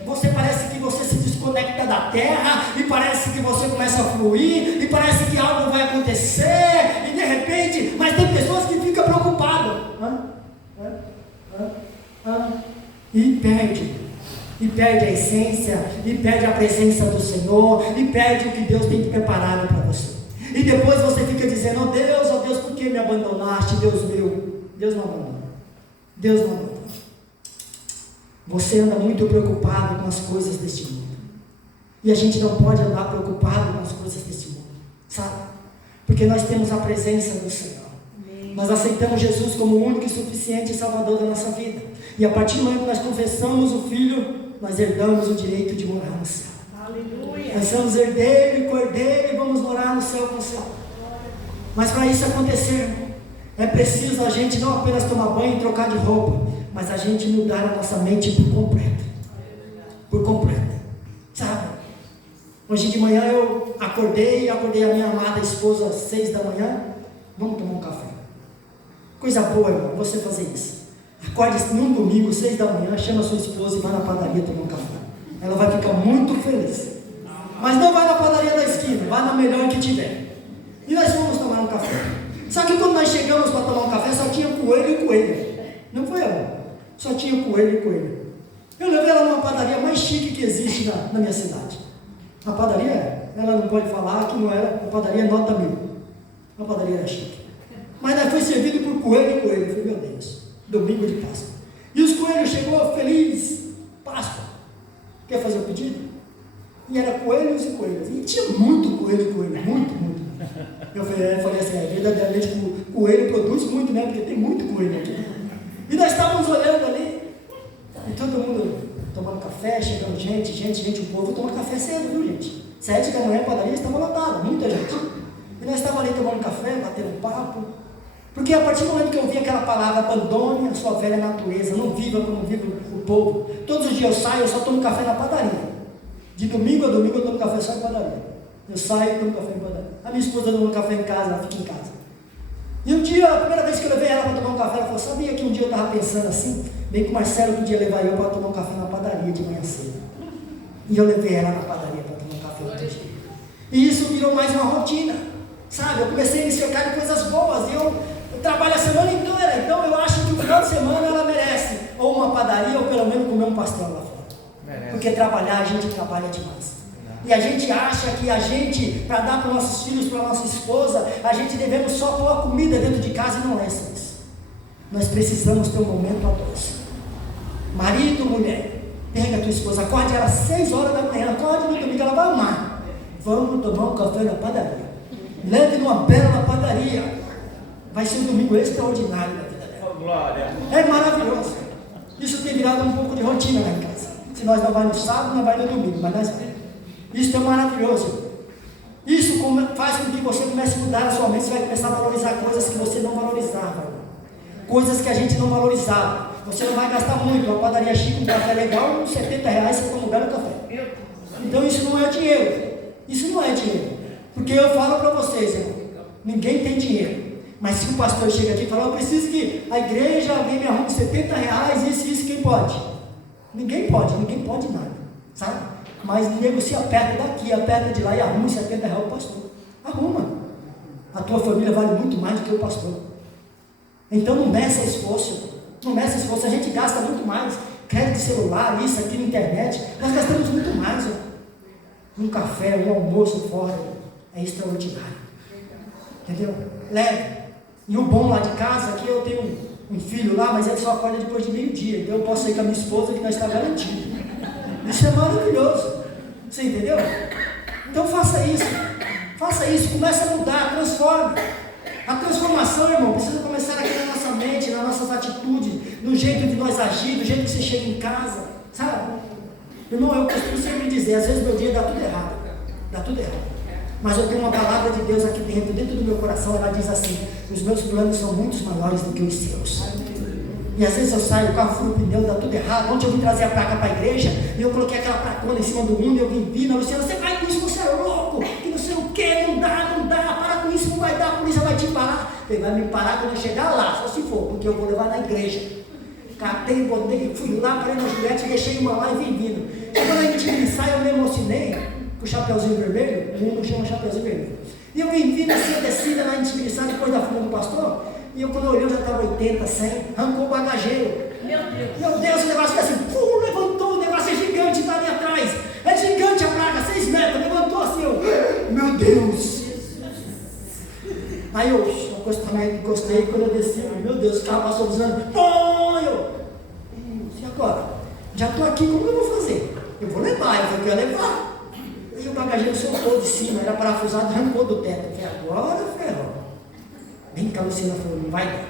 você parece que você se desconecta da terra e parece que você começa a fluir e parece que algo vai acontecer e de repente, mas tem pessoas que ficam preocupadas e perde a essência, e perde a presença do Senhor, e perde o que Deus tem preparado para você. E depois você fica dizendo, oh Deus, por que me abandonaste, Deus meu? Deus não abandona. Deus não abandona. Você anda muito preocupado com as coisas deste mundo. E a gente não pode andar preocupado com as coisas deste mundo. sabe? Porque nós temos a presença do Senhor. Nós aceitamos Jesus como o único e suficiente Salvador da nossa vida. E a partir do momento que nós confessamos o Filho, nós herdamos o direito de morar no céu. Aleluia. Nós somos herdeiro e cordeiro e vamos morar no céu com o Senhor. Mas para isso acontecer, é preciso a gente não apenas tomar banho e trocar de roupa, mas a gente mudar a nossa mente por completo. Por completo. Sabe? Hoje de manhã eu acordei a minha amada esposa às 6 da manhã. Vamos tomar um café. Coisa boa, irmão, você fazer isso. Acorde num domingo, 6 da manhã, chama a sua esposa e vai na padaria tomar um café. Ela vai ficar muito feliz. Mas não vai na padaria da esquina, vai na melhor que tiver. E nós fomos tomar um café. Só que quando nós chegamos para tomar um café, só tinha coelho e coelho. Não foi ela. Só tinha coelho e coelho. Eu levei ela numa padaria mais chique que existe na minha cidade. A padaria, ela não pode falar que não era, a padaria nota 1000. A padaria era chique. Mas nós foi servido por coelho e coelho. Eu falei, meu Deus, domingo de Páscoa. E os coelhos chegou feliz, Páscoa. Quer fazer o pedido? E era coelhos e coelhos. E tinha muito coelho e coelho, muito. Eu falei assim, verdadeiramente o coelho produz muito, né? Porque tem muito coelho aqui. E nós estávamos olhando ali, e todo mundo tomando café, chegando gente, o povo toma café cedo, viu, gente? 7 da manhã a padaria estava lotada, muita gente. E nós estávamos ali tomando café, batendo papo. Porque a partir do momento que eu vi aquela palavra, abandone a sua velha natureza, não viva como vive o povo. Todos os dias eu saio, eu só tomo café na padaria. De domingo a domingo eu tomo café só em padaria. Eu saio e tomo café em padaria. A minha esposa toma café em casa, ela fica em casa. E um dia, a primeira vez que eu levei ela para tomar um café, ela falou, sabia que um dia eu estava pensando assim, bem que o Marcelo podia levar eu para tomar um café na padaria de manhã cedo. E eu levei ela na padaria para tomar um café outro dia. E isso virou mais uma rotina, sabe? Eu comecei a me cercar de coisas boas, e eu trabalho a semana inteira, então eu acho que o final de semana ela merece ou uma padaria, ou pelo menos comer um pastel lá fora. Merece. Porque trabalhar, a gente trabalha demais. E a gente acha que a gente, para dar para os nossos filhos, para a nossa esposa, a gente devemos só pôr a comida dentro de casa, e não é isso. Nós precisamos ter um momento a dois. Marido, mulher, pega a tua esposa, acorde ela às 6 horas da manhã, acorde no domingo, ela vai amar. Vamos tomar um café na padaria. Leve numa bela padaria. Vai ser um domingo extraordinário da vida dela. Glória. É maravilhoso. Isso tem virado um pouco de rotina lá em casa. Se nós não vamos no sábado, não vai no domingo, mas nós vamos. Isso é maravilhoso. Isso faz com que você comece a mudar a sua mente. Você vai começar a valorizar coisas que você não valorizava. Coisas que a gente não valorizava. Você não vai gastar muito. Uma padaria chique, um café legal, uns R$70 você toma um belo café. Então isso não é dinheiro. Isso não é dinheiro. Porque eu falo para vocês, irmão, ninguém tem dinheiro. Mas se o pastor chega aqui e fala, eu preciso que a igreja, alguém me arrume R$70, isso, quem pode? Ninguém pode nada, sabe? Mas negocia, aperta daqui, aperta de lá e arruma R$70 o pastor. Arruma. A tua família vale muito mais do que o pastor. Então não meça esforço. Não meça esforço. A gente gasta muito mais. Crédito de celular, isso aqui na internet. Nós gastamos muito mais. Um café, um almoço fora. É extraordinário. Entendeu? Leve. E o bom lá de casa, aqui eu tenho um filho lá, mas ele só acorda depois de meio-dia. Então eu posso sair com a minha esposa que nós está garantido. Isso é maravilhoso. Você entendeu? Então faça isso, comece a mudar, transforme. A transformação, irmão, precisa começar aqui na nossa mente, nas nossas atitudes, no jeito de nós agir, do jeito que você chega em casa, sabe? Irmão, eu costumo sempre dizer, às vezes meu dia dá tudo errado, mas eu tenho uma palavra de Deus aqui dentro do meu coração, ela diz assim, os meus planos são muito maiores do que os seus. E às vezes eu saio, o carro fura o pneu, dá tudo errado. Ontem eu vim trazer a placa para a igreja, e eu coloquei aquela placona em cima do mundo, e eu vim vindo, Luciana, você vai com isso, você é louco, que não sei o que, não dá, para com isso, não vai dar, a polícia vai te parar. Ele vai me parar quando eu chegar lá, só se for, porque eu vou levar na igreja. Catei, botei, fui lá, parei na Juliette, deixei uma lá e vim vindo. E quando a gente sai, eu me emocionei, com o chapeuzinho vermelho, o mundo chama chapeuzinho vermelho. E eu vim vindo assim, a descida na intimidade, depois da fila do pastor, e eu quando eu olhei, eu já estava 80, 100, arrancou o bagageiro. Meu Deus, o negócio é assim, levantou, o negócio é gigante, está ali atrás. É gigante a placa, 6 metros, levantou assim, meu Deus. Aí eu encostei, quando eu desci, meu Deus, o carro passou usando, e agora? Já estou aqui, como eu vou fazer? Eu vou levar, eu vou levar. E o bagageiro soltou de cima, era parafusado, arrancou do teto. Eu falei, agora ferrou. Bem que a Luciana falou, não vai dar.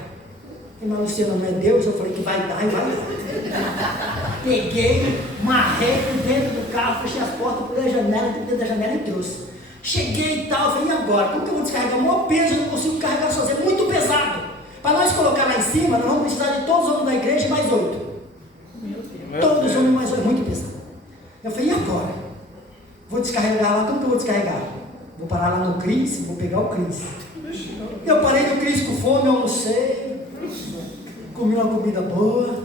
Mas a Luciana não é Deus, eu falei que vai dar e vai dar. Peguei, marrei por dentro do carro, fechei as portas, pulei a janela, dentro da janela e trouxe. Cheguei e tal, falei, e agora? Como que eu vou descarregar? O maior peso, eu não consigo carregar sozinho, é muito pesado. Para nós colocar lá em cima, nós vamos precisar de todos os homens da igreja e mais 8. Todos os homens mais 8, muito pesado. Eu falei, e agora? Vou descarregar lá, como que eu vou descarregar? Vou parar lá no Cris, vou pegar o Cris. Eu parei no Cris com fome, eu almocei, comi uma comida boa,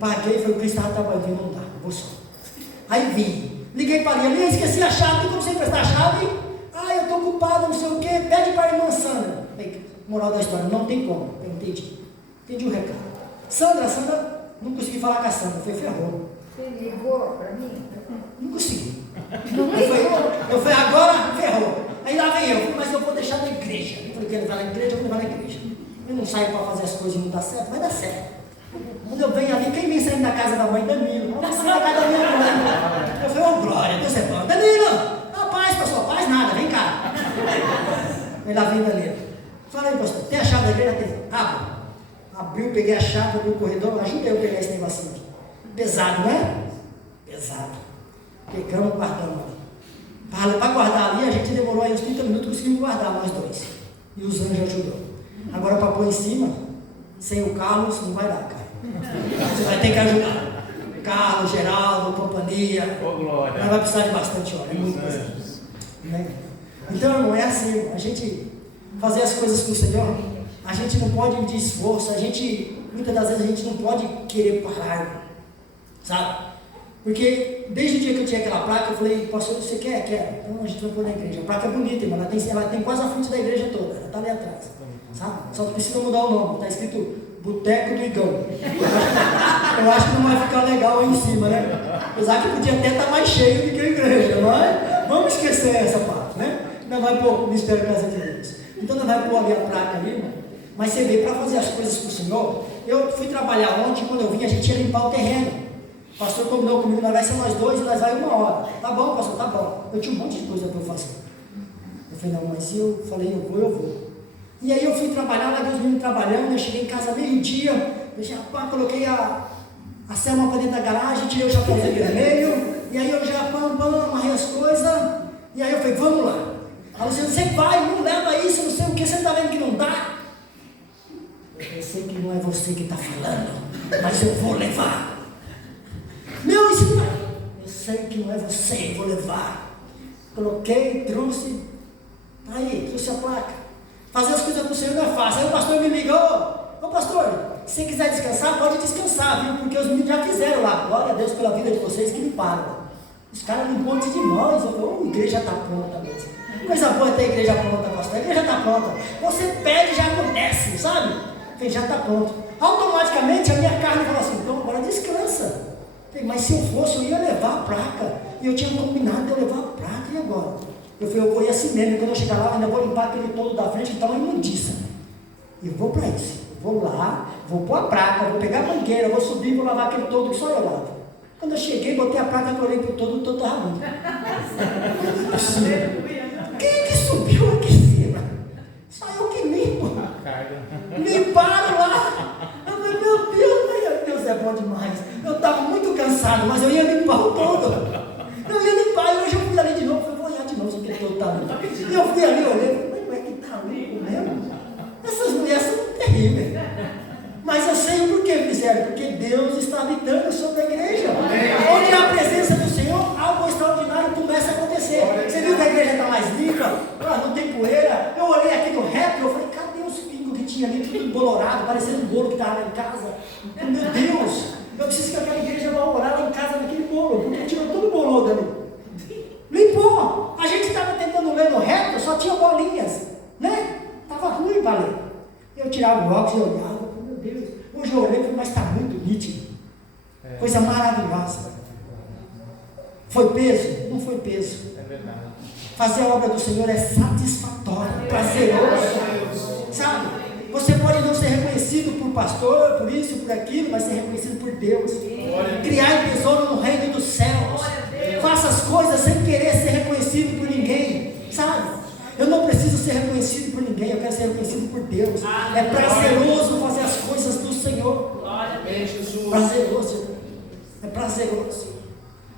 paguei, falei, o Cris estava trabalhando, não dá, vou só. Aí vim, liguei para ele, esqueci a chave, como você emprestar a chave? Ah, eu estou ocupado, não sei o quê, pede para a irmã Sandra. Moral da história, não tem como, eu entendi o recado. Sandra, não consegui falar com a Sandra, foi ferrou. Você ligou para mim? Não consegui. Eu falei, agora ferrou. Aí lá vem eu, mas eu vou deixar na igreja. Eu falei, quer levar na igreja, eu vou levar na igreja. Eu não saio para fazer as coisas e não dá certo, vai dar certo. Quando eu venho ali, quem vem saindo da casa da mãe? Danilo. Eu vou sair da casa da minha mãe. Eu falei, ô glória, Deus é bom. Danilo, paz, pastor, paz nada, vem cá. Aí lá vem Danilo. Fala aí, pastor, tem a chave da igreja? Tem. Abriu, peguei a chave do corredor, ajudei eu a pegar esse negocinho aqui. Pesado, não é? Pesado. Pegamos, guardamos ali. Para guardar ali, a gente demorou aí uns 30 minutos, conseguimos guardar nós dois. E os anjos ajudou. Agora para pôr em cima, sem o Carlos, não vai dar, cara. Você vai ter que ajudar. Carlos, Geraldo, companhia. Mas vai precisar de bastante hora. É muito pesado. Né? Então, irmão, é assim, a gente fazer as coisas com o Senhor, a gente não pode medir esforço, muitas das vezes a gente não pode querer parar, sabe? Porque desde o dia que eu tinha aquela placa, eu falei, pastor, você quer? Quer. Então a gente vai pôr na igreja. A placa é bonita, irmão, ela tem quase a frente da igreja toda, ela está ali atrás, sabe? Só precisa mudar o nome, está escrito Boteco do Igão. Eu acho que não vai ficar legal aí em cima, né? Apesar que podia até estar mais cheio do que a igreja, mas vamos esquecer essa parte, né? Não vai pôr Ministério Casa de Deus. Então não vai pôr ali a placa ali, irmão. Mas você vê, para fazer as coisas com o Senhor, eu fui trabalhar ontem, quando eu vim, a gente ia limpar o terreno. O pastor combinou comigo, nós vai ser nós dois e nós vai 1 hora. Tá bom, pastor, tá bom. Eu tinha um monte de coisa para eu fazer. Eu falei, não, mas se eu falei, eu vou. E aí eu fui trabalhar, lá Deus me trabalhando, eu cheguei em casa meio-dia, eu já coloquei a Selma para dentro da garagem, tirei o chapéuzinho vermelho, e aí eu já amarrei as coisas, e aí eu falei, vamos lá. Aí você vai, não leva isso, não sei o que, você está vendo que não dá? Eu sei que não é você que está falando, mas eu vou levar. Meu, isso não é. Eu sei que não é você, eu vou levar. Coloquei, trouxe, aí, trouxe a placa. Fazer as coisas com o Senhor não é fácil. Aí o pastor me ligou, ô pastor, se você quiser descansar, pode descansar, viu? Porque os meninos já fizeram lá, glória a Deus pela vida de vocês que limparam. Os caras limpam antes de nós. Eu falei, a igreja está pronta mesmo. Coisa boa ter a igreja pronta, pastor. A igreja está pronta. Você pede e já acontece, sabe? Falei, já está pronto. Automaticamente a minha carne falou assim, então agora descansa. Falei, mas se eu fosse, eu ia levar a placa. E eu tinha combinado de eu levar a placa, e agora? Eu falei, eu vou ir assim mesmo. Quando eu chegar lá, eu ainda vou limpar aquele todo da frente, que está uma imundiça. E eu vou para isso. Eu vou lá, vou pôr a placa, vou pegar a mangueira, vou subir, vou lavar aquele todo que só eu lavo. Quando eu cheguei, botei a placa, eu olhei para o todo estava limpo. Quem que subiu aqui em cima? Só eu que limpo. Limparam lá. Eu falei, meu Deus é bom demais. Eu estava muito cansado, mas eu ia limpar o todo. Eu ia limpar, e hoje eu fui ali de novo. Eu vou olhar de novo se aquele todo está limpo. E eu fui ali, olhei, mas não é que está limpo mesmo? Essas mulheres são terríveis. Mas eu sei o porquê fizeram, porque Deus está habitando sobre a igreja. Onde há a presença do Senhor, algo extraordinário começa a acontecer. Você viu que a igreja está mais limpa, não tem poeira. Eu olhei aqui no reto, eu falei, cadê os pingos que tinha ali, tudo embolorado, parecendo um bolo que estava lá em casa? Meu Deus, eu preciso que aquela igreja vá orar lá em casa naquele bolo, porque tirou todo o bolo dali. Limpou. A gente estava tentando ler no reto, só tinha bolinhas, né? Estava ruim para ler. Eu tirava o óculos e olhava. Deus. Hoje eu olhei e falei, mas está muito nítido. Coisa maravilhosa. Foi peso? Não foi peso. É verdade. Fazer a obra do Senhor é satisfatório, prazeroso. Sabe? Você pode não ser reconhecido por pastor, por isso, por aquilo, mas ser reconhecido por Deus. Criar tesouro no reino dos céus. Faça as coisas sem querer ser reconhecido sendo vencido por Deus. É prazeroso fazer as coisas do Senhor. Prazeroso. É prazeroso.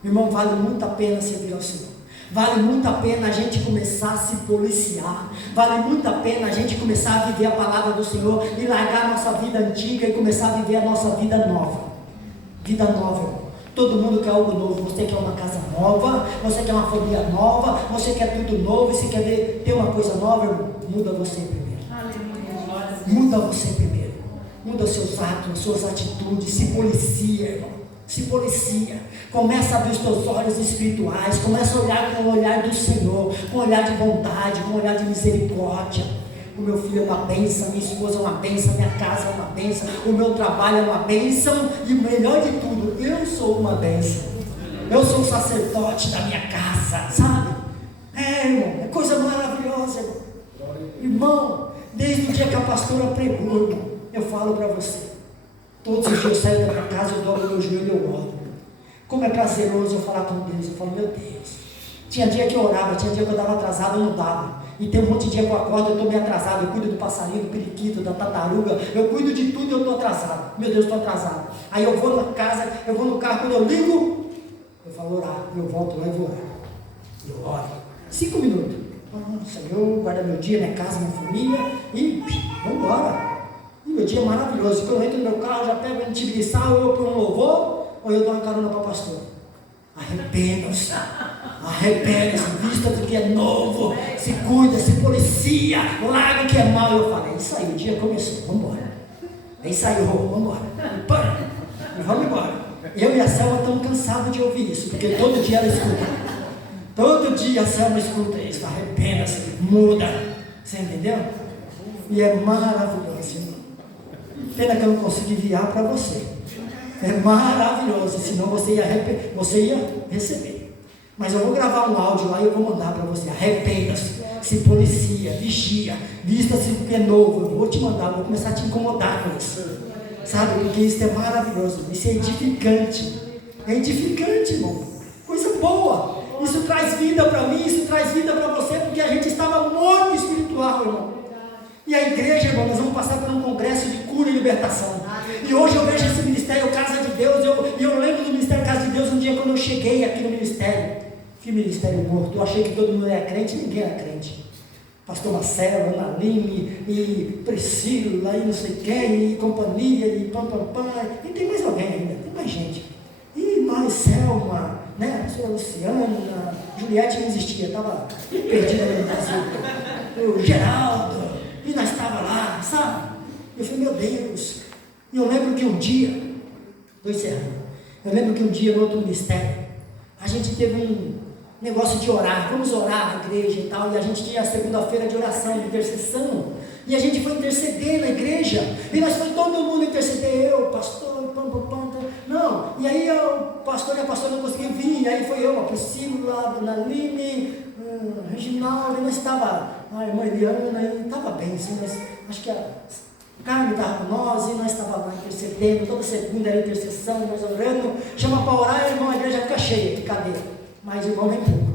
Irmão, vale muito a pena servir ao Senhor. Vale muito a pena a gente começar a se policiar. Vale muito a pena a gente começar a viver a palavra do Senhor e largar a nossa vida antiga e começar a viver a nossa vida nova. Vida nova, irmão. Todo mundo quer algo novo. Você quer uma casa nova, você quer uma família nova, você quer tudo novo. E se quer ter uma coisa nova, irmão, muda você primeiro. Muda você primeiro. Muda os seus atos, as suas atitudes. Se policia, irmão. Se policia, começa a abrir os teus olhos espirituais, começa a olhar com o olhar do Senhor, com o olhar de bondade, com o olhar de misericórdia. O meu filho é uma bênção, minha esposa é uma bênção, minha casa é uma bênção, o meu trabalho é uma bênção, e o melhor de tudo, eu sou uma bênção. Eu sou o sacerdote da minha casa, sabe? Irmão, é coisa maravilhosa, irmão. Irmão, desde o dia que a pastora pregou, irmão, eu falo para você. Todos os dias eu saio da minha casa, eu dobro meu joelho e eu oro. Como é prazeroso eu falar com Deus. Eu falo, meu Deus. Tinha dia que eu orava, tinha dia que eu estava atrasado, eu não dava. E tem um monte de dia que eu acordo, eu estou meio atrasado. Eu cuido do passarinho, do periquito, da tartaruga. Eu cuido de tudo e eu estou atrasado. Meu Deus, estou atrasado. Aí eu vou na casa, eu vou no carro, quando eu ligo, eu falo orar. Eu volto lá e vou orar. Eu oro. 5 minutos. Senhor, guarda meu dia, minha casa, minha família. E vamos embora. Meu dia é maravilhoso. Quando eu entro no meu carro, já pego um tibiriçal, ou eu ponho um louvor, ou eu dou uma carona para o pastor. Arrependa-se, vista do que é novo, se cuida, se policia, larga o que é mal. Eu falei, isso aí, o dia começou, vamos embora. É isso aí, vamos embora. E vamos embora. Eu e a Selma estamos cansados de ouvir isso, porque todo dia ela escuta. Todo dia a Selma escuta isso. Arrependa-se, muda. Você entendeu? E é maravilhoso, irmão. Pena que eu não consigo enviar para você. É maravilhoso, senão você ia receber. Mas eu vou gravar um áudio lá e eu vou mandar para você. Arrependa-se, se policia, vigia, vista-se do que é novo. Eu vou te mandar, vou começar a te incomodar com isso. Sabe, porque isso é maravilhoso, isso é edificante. É edificante, irmão. Coisa boa. Isso traz vida para mim, isso traz vida para você, porque a gente estava morto espiritual, irmão. E a igreja, irmão, nós vamos passar por um congresso de cura e libertação. E hoje eu vejo esse ministério Casa de Deus. Eu lembro do ministério Casa de Deus um dia quando eu cheguei aqui no ministério. Que ministério morto. Eu achei que todo mundo era crente e ninguém era crente. Pastor Marcelo, Ana Lime, e Priscila, e não sei quem, e companhia, e pam. E tem mais alguém ainda, tem mais gente. E mais Selma, né? A senhora Luciana, Juliette não existia, estava perdida no Brasil. O Geraldo. E nós estávamos lá, sabe? Eu falei, meu Deus. E eu lembro que um dia, no outro ministério, a gente teve um negócio de orar. Vamos orar na igreja e tal. E a gente tinha a segunda-feira de oração, de intercessão. E a gente foi interceder na igreja. E nós foi todo mundo interceder. Eu, pastor, não. E aí o pastor e a pastora não conseguiam vir. E aí foi eu, a Priscila, a Ana Lime, Reginaldo. E nós estávamos... A irmã Eliana, e estava bem, assim, mas acho que a Carmen estava com nós e nós estávamos lá intercedendo, toda segunda era intercessão, nós orando, chama para orar, irmão, a igreja fica cheia de cadeira, mas o irmão vem pouco.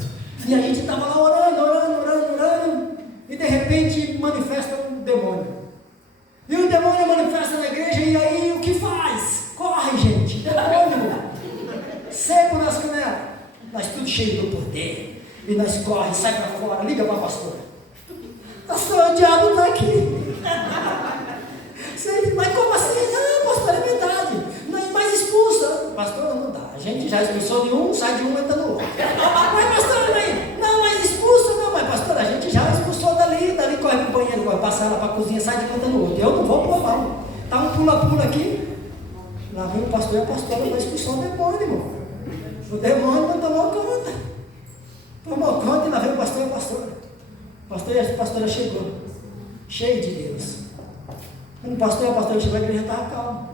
E a gente estava lá orando, e de repente manifesta um demônio. E o demônio manifesta na igreja, e aí o que faz? Corre, gente, demônio, seco nas canelas, nós tudo cheio do poder, e nós corre, sai para fora, liga para a pastora. Pastor, o diabo está aqui. Mas como assim? Não, pastor, é verdade. Mas expulsa. Pastor, não dá. A gente já expulsou de um, sai de um e entra no outro. Mas pastor, não, mas expulsa não. Mas pastor, a gente já expulsou dali corre para o banheiro, corre, passa ela para a cozinha, sai de um e entra no outro. Eu não vou pôr não. Tá um pula-pula aqui. Lá vem o pastor e a pastora vai expulsar o demônio, irmão. O demônio não tomou conta. Tomou conta e lá vem o pastor e a pastora. A pastora chegou, cheio de Deus. Quando o pastor e a pastora chegou, a igreja estava calma.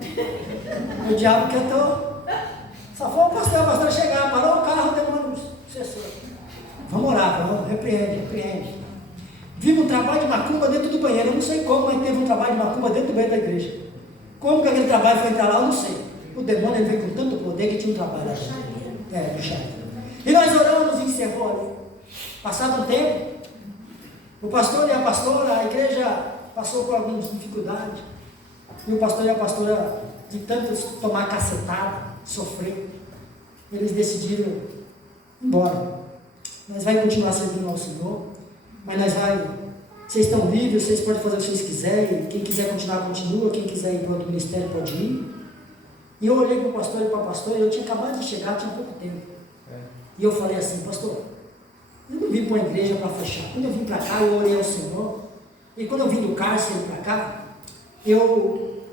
O diabo quietou. Só foi o pastor e a pastora chegar, parou o carro, o demônio cessou. Vamos orar, vamos, repreende. Vimos um trabalho de macumba dentro do banheiro. Eu não sei como, mas teve um trabalho de macumba dentro do banheiro da igreja. Como que aquele trabalho foi entrar lá, eu não sei. O demônio ele veio com tanto poder que tinha um trabalho lá. No chão. E nós oramos e encerrou ali. Passado um tempo, o pastor e a pastora, a igreja passou por algumas dificuldades. E o pastor e a pastora, de tanto tomar cacetada, sofrer, eles decidiram ir embora. Nós vamos continuar servindo ao Senhor, mas vocês estão livres, vocês podem fazer o que vocês quiserem, quem quiser continuar, continua, quem quiser ir para outro ministério pode ir. E eu olhei para o pastor e para a pastora, eu tinha acabado de chegar, tinha pouco tempo. E eu falei assim, pastor, eu não vim para uma igreja para fechar. Quando eu vim para cá, eu orei ao Senhor. E quando eu vim do cárcere para cá, eu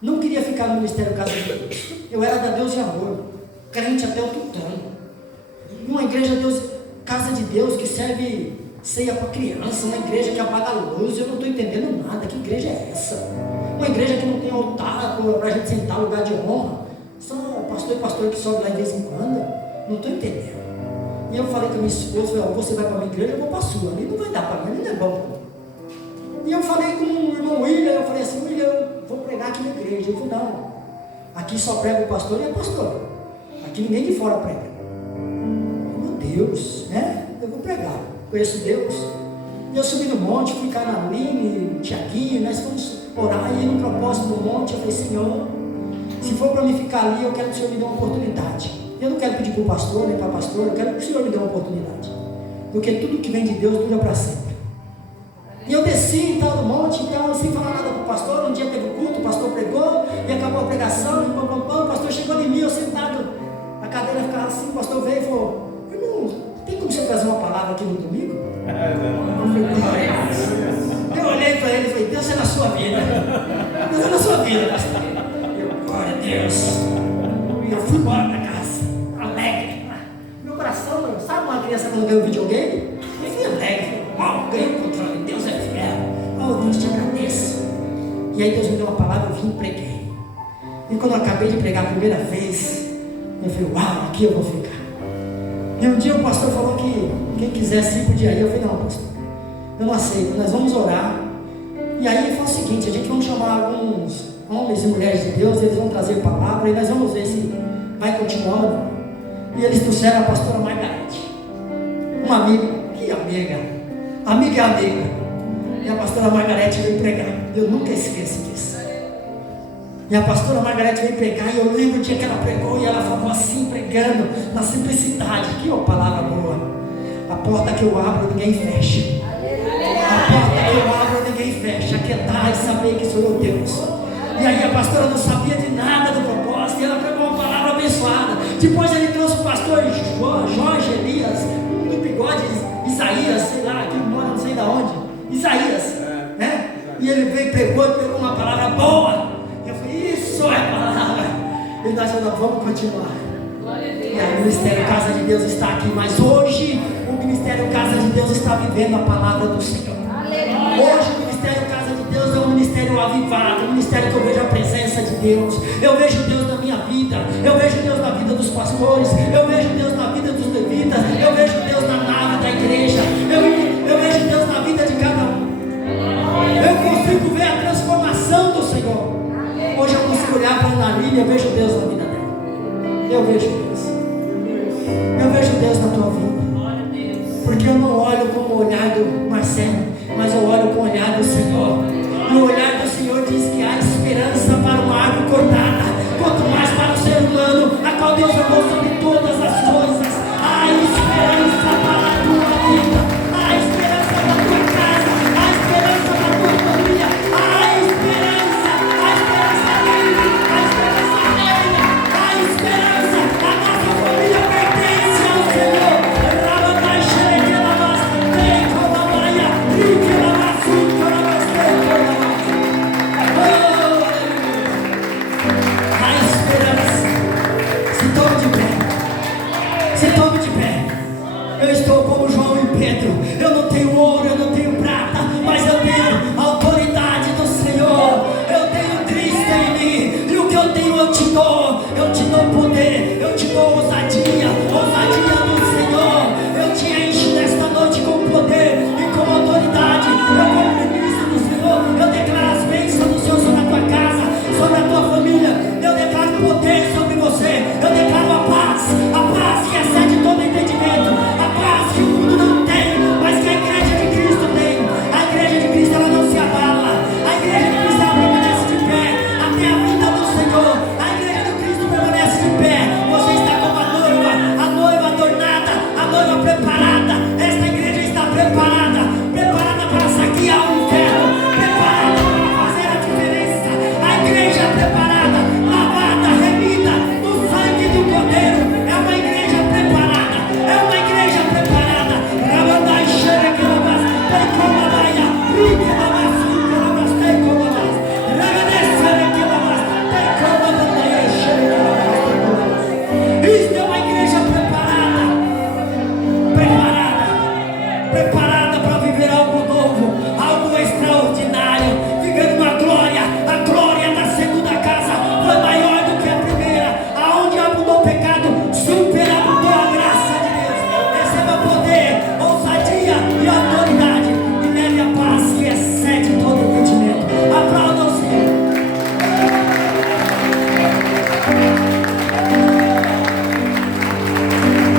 não queria ficar no ministério Casa de Deus. Eu era da Deus e Amor, crente até o tutano. Uma igreja Casa de Deus que serve ceia para criança, uma igreja que apaga a luz. Eu não estou entendendo nada. Que igreja é essa? Uma igreja que não tem altar para a gente sentar, lugar de honra. Só pastor e pastor que sobe lá de vez em quando. Não estou entendendo. E eu falei com a minha esposa, você vai para a minha igreja, eu vou para a sua. Ali não vai dar para mim, não é bom. E eu falei com o irmão William, eu falei assim, William, eu vou pregar aqui na igreja. Ele falou, não, aqui só prega o pastor e a pastora. Aqui ninguém de fora prega. Meu Deus, né? Eu vou pregar. Conheço Deus. E eu subi no monte, fui cá na Aline, Tiaguinho, nós fomos orar, e no propósito do monte, eu falei, Senhor, se for para mim ficar ali, eu quero que o Senhor me dê uma oportunidade. Eu não quero pedir para o pastor, nem para a pastora, eu quero que o Senhor me dê uma oportunidade. Porque tudo que vem de Deus dura para sempre. E eu desci e tal no monte, então, sem falar nada para o pastor. Um dia teve o culto, o pastor pregou, e acabou a pregação, e o pastor chegou em mim, eu sentado, a cadeira ficava assim, o pastor veio e falou, irmão, tem como você trazer uma palavra aqui no domingo? Eu olhei para ele e falei, Deus é na sua vida. Deus é na sua vida, pastor. Eu, glória a Deus. E eu fui embora para casa, alegre. Meu coração, sabe uma criança quando ganha um videogame? Eu fui alegre, ganhei o controle, Deus é fiel. Oh, Deus, te agradeço. E aí Deus me deu uma palavra, eu vim e preguei. E quando eu acabei de pregar a primeira vez, eu falei, uau, aqui eu vou ficar. E um dia o pastor falou que quem quisesse ir podia ir. Eu falei, não, pastor, eu não aceito, nós vamos orar. E aí ele falou o seguinte, a gente vai chamar alguns homens e mulheres de Deus, eles vão trazer palavra, e nós vamos ver se vai continuar ou não. E eles trouxeram a pastora Margarete, uma amiga, que amiga, amiga é amiga. E a pastora Margarete veio pregar, eu nunca esqueço disso. E a pastora Margarete veio pregar, e eu lembro o dia que ela pregou, e ela falou assim, pregando, na simplicidade. Que palavra boa. A porta que eu abro, ninguém fecha. A porta que eu abro, ninguém fecha. Aquietar e saber que sou eu Deus. E aí a pastora não sabia de nada do propósito, e ela pregou uma palavra abençoada. Depois ele trouxe o pastor Jorge Elias, um do bigode, Isaías, sei lá, que mora não sei de onde. Isaías, né? E ele veio, pregou uma palavra boa. Eu falei, isso é palavra. E nós falamos, vamos continuar. E aí o Ministério Casa de Deus está aqui, mas hoje o Ministério Casa de Deus está vivendo a palavra do Senhor. Hoje o Ministério Casa de Deus é um ministério avivado, um ministério que eu vejo a presença de Deus. Eu vejo Deus na minha vida, eu vejo Deus na vida dos pastores, eu vejo Deus na vida dos levitas, eu vejo Deus na nave da igreja, eu vejo Deus na vida de cada um. Eu consigo ver a transformação do Senhor. Hoje eu consigo olhar para a Ana Lília, eu vejo Deus na vida dela. Eu vejo Deus. Eu vejo Deus na tua vida. Porque eu não olho como o olhar do Marcelo, mas eu olho